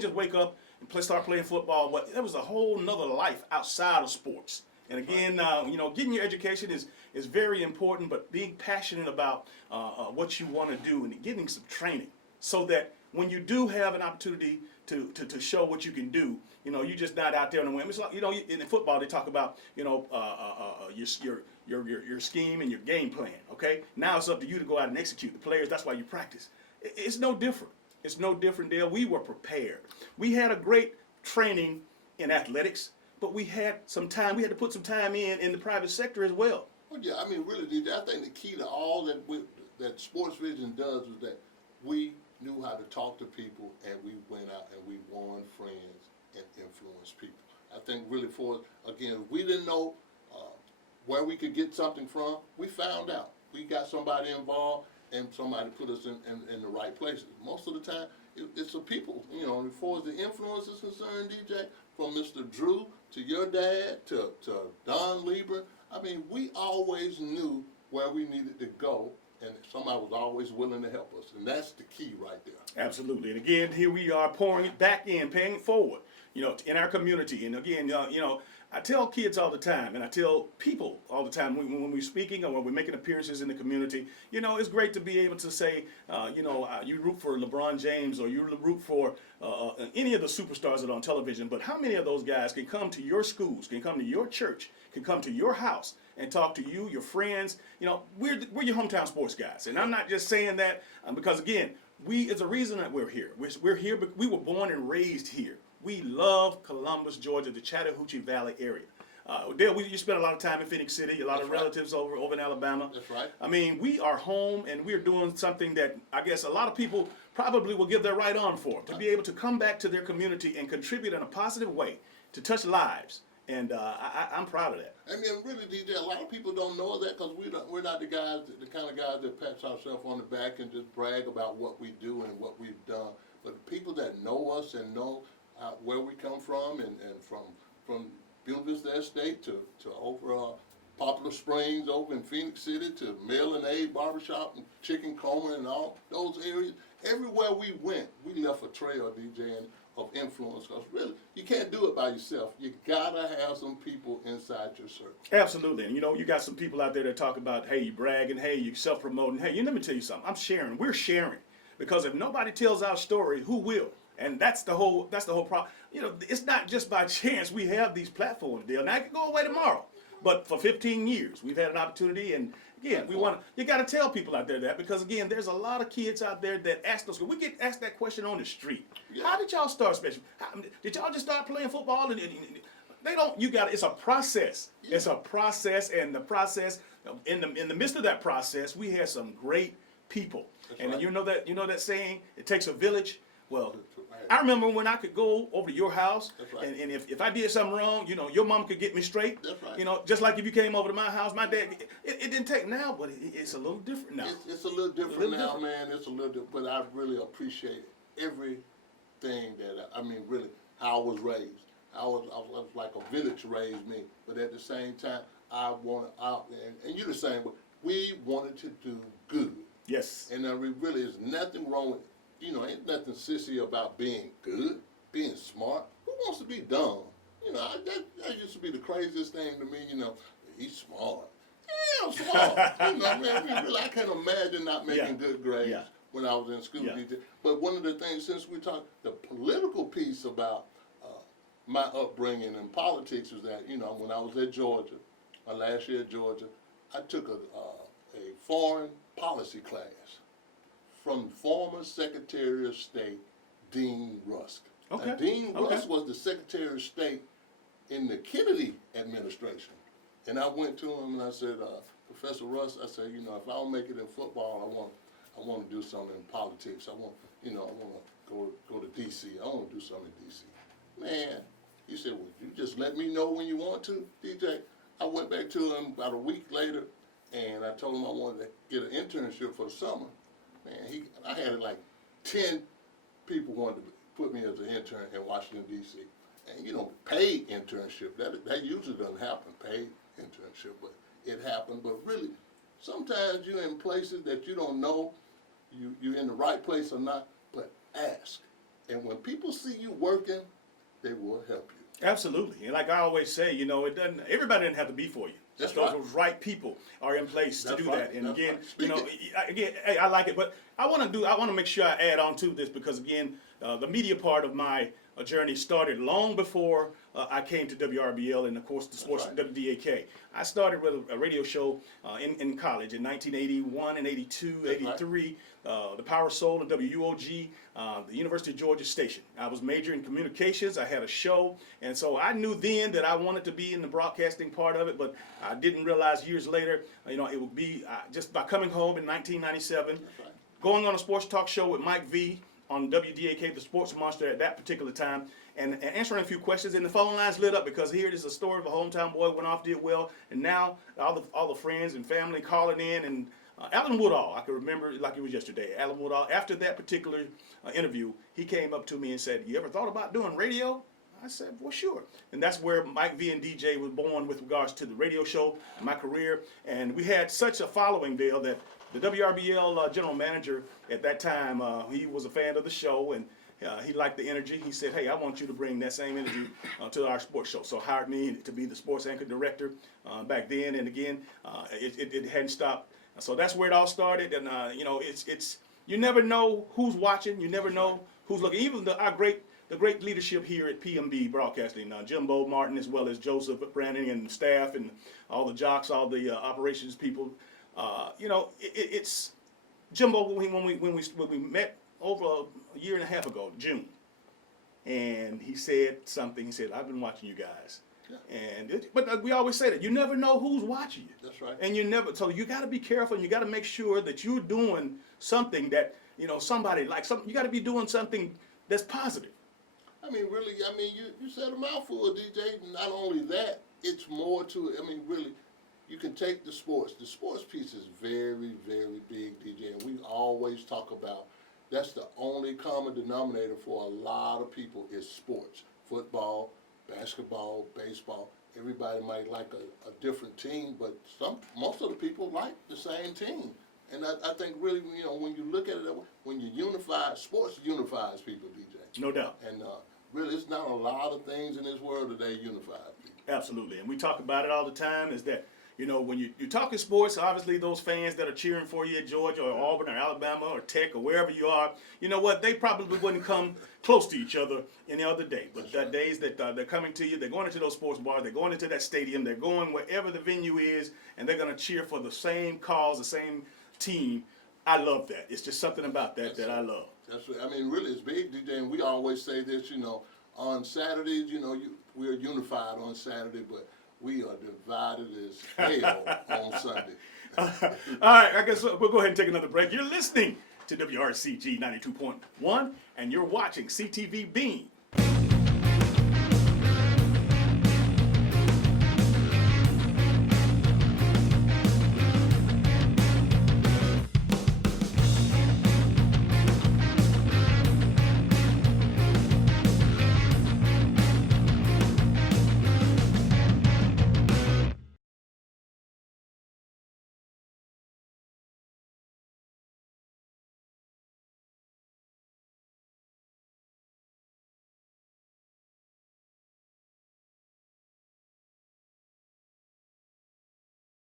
just wake up and start playing football. But there was a whole nother life outside of sports. And again, getting your education is very important, but being passionate about what you want to do and getting some training so that when you do have an opportunity to show what you can do, you're just not out there on the whim. It's like, in football they talk about, your scheme and your game plan, okay? Now it's up to you to go out and execute. The players, that's why you practice. It's no different. It's no different, Dale. We were prepared. We had a great training in athletics, but we had to put some time in the private sector as well. Well, yeah, I mean, really, DJ, I think the key to all that Sports Vision does is that we knew how to talk to people, and we went out and we won friends and influenced people. I think really again, we didn't know where we could get something from. We found out. We got somebody involved, and somebody put us in the right places. Most of the time, it's the people, as far as the influence is concerned, DJ, from Mr. Drew to your dad to Don Lieber. I mean, we always knew where we needed to go, and somebody was always willing to help us, and that's the key right there. Absolutely. And again, here we are pouring it back in, paying it forward, in our community. And again, I tell kids all the time, and I tell people all the time when we're speaking or when we're making appearances in the community, it's great to be able to say, you root for LeBron James or you root for any of the superstars that are on television, but how many of those guys can come to your schools, can come to your church, can come to your house and talk to you, your friends? We're your hometown sports guys. And I'm not just saying that because, again, it's a reason that we're here. We're here, but we were born and raised here. We love Columbus, Georgia, the Chattahoochee Valley area. Dale, you spent a lot of time in Phoenix City, a lot of relatives over in Alabama. That's right. I mean, we are home, and we're doing something that I guess a lot of people probably will give their right arm for, to be able to come back to their community and contribute in a positive way to touch lives. And I'm proud of that. I mean, really, DJ, a lot of people don't know that because we're not the kind of guys that pats ourselves on the back and just brag about what we do and what we've done. But the people that know us and know where we come from, and from Buena Vista Estate to over Poplar Springs over in Phoenix City to Mill and Aid Barbershop and Chicken Coma and all those areas, everywhere we went, we left a trail, DJ, of influence, because really, you can't do it by yourself. You gotta have some people inside your circle. Absolutely. And you got some people out there that talk about, hey, you bragging, hey, you self-promoting. Hey, let me tell you something. I'm sharing. We're sharing. Because if nobody tells our story, who will? And that's the whole problem. It's not just by chance we have these platforms, Dale. Now, it could go away tomorrow. But for 15 years, we've had an opportunity, and again, you got to tell people out there that, because again, there's a lot of kids out there that ask us. We get asked that question on the street. Yeah. How did y'all start special? Did y'all just start playing football? And they don't. It's a process. Yeah. It's a process, and the process in the midst of that process, we had some great people. That's and right. You know that saying, it takes a village. Well, I remember when I could go over to your house, right. and if I did something wrong, your mom could get me straight. That's right. Just like if you came over to my house, my dad, it didn't take now, but it's a little different now. It's a little different now, man. It's a little different, but I really appreciate everything that, really, how I was raised. I was like a village raised me, but at the same time, and you're the same, but we wanted to do good. Yes. And there really is nothing wrong with it. Ain't nothing sissy about being good, being smart. Who wants to be dumb? That used to be the craziest thing to me, he's smart. Yeah, I'm smart. Man, really, I can't imagine not making good grades when I was in school. Yeah. But one of the things, since we talked, the political piece about my upbringing in politics was that, when I was at Georgia, my last year at Georgia, I took a foreign policy class from former Secretary of State Dean Rusk. Okay. Now, Dean Rusk was the Secretary of State in the Kennedy administration. And I went to him and I said, Professor Rusk, I said, if I don't make it in football, I want to do something in politics. I want to go to D.C. I want to do something in D.C. Man, he said, well, you just let me know when you want to, DJ. I went back to him about a week later, and I told him I wanted to get an internship for the summer. Man, I had like 10 people wanted to put me as an intern in Washington, D.C. And, you know, paid internship, that usually doesn't happen, paid internship, but it happened. But really, sometimes you're in places that you don't know you're in the right place or not, but ask. And when people see you working, they will help you. Absolutely. And like I always say, you know, everybody doesn't have to be for you. That's Those right. right people are in place to That's do right. that. And That's again, right. you know, hey, I like it, but I want to make sure I add on to this because again, the media part of my journey started long before I came to WRBL and of course the sports WDAK. I started with a radio show in college in 1981 and 82, 83. The Power Soul and WUOG, the University of Georgia station. I was majoring in communications. I had a show, and so I knew then that I wanted to be in the broadcasting part of it, but I didn't realize years later, you know, it would be just by coming home in 1997, going on a sports talk show with Mike V on WDAK, the Sports Monster at that particular time, and answering a few questions, and the phone lines lit up because here it is a story of a hometown boy went off, did well, and now all the friends and family calling in, and Alan Woodall, I can remember it like it was yesterday. Alan Woodall, after that particular interview, he came up to me and said, "You ever thought about doing radio?" I said, "Well, sure." And that's where Mike V and DJ was born with regards to the radio show, my career. And we had such a following, Dale, that the WRBL general manager at that time, he was a fan of the show, and he liked the energy. He said, "Hey, I want you to bring that same energy to our sports show." So hired me to be the sports anchor director back then. And again, it hadn't stopped. So that's where it all started. And you know, it's you never know who's watching. You never know who's looking. Even the great leadership here at PMB Broadcasting, Jimbo Martin, as well as Joseph Brandon and staff, and all the jocks, all the operations people. You know, it's Jimbo when we met over a year and a half ago, June, and he said something. He said, "I've been watching you guys." And but we always say that you never know who's watching you. That's right. And so you got to be careful, and you got to make sure that you're doing something that, you know, somebody like something. You got to be doing something that's positive. I mean, really, you said a mouthful, DJ. Not only that, it's more to it. I mean, really, you can take the sports. The sports piece is very, very big, DJ, and we always talk about that's the only common denominator for a lot of people is sports. Football, basketball, baseball. Everybody might like a different team, but most of the people like the same team. And I think really, you know, when you look at it, when you unify, sports unifies people, DJ. No doubt. And really, it's not a lot of things in this world that they unify people. Absolutely. And we talk about it all the time, is that, you know, when you're talking sports, obviously those fans that are cheering for you at Georgia or Auburn or Alabama or Tech or wherever you are, you know what, they probably wouldn't come close to each other any other day. But the days that they're coming to you, they're going into those sports bars, they're going into that stadium, they're going wherever the venue is, and they're going to cheer for the same cause, the same team. I love that. It's just something about that I love. That's what, I mean, really, it's big, DJ, and we always say this, you know, on Saturdays, you know, we are unified on Saturday, but we are divided as hell on Sunday. All right, I guess we'll go ahead and take another break. You're listening to WRCG 92.1, and you're watching CTV Beam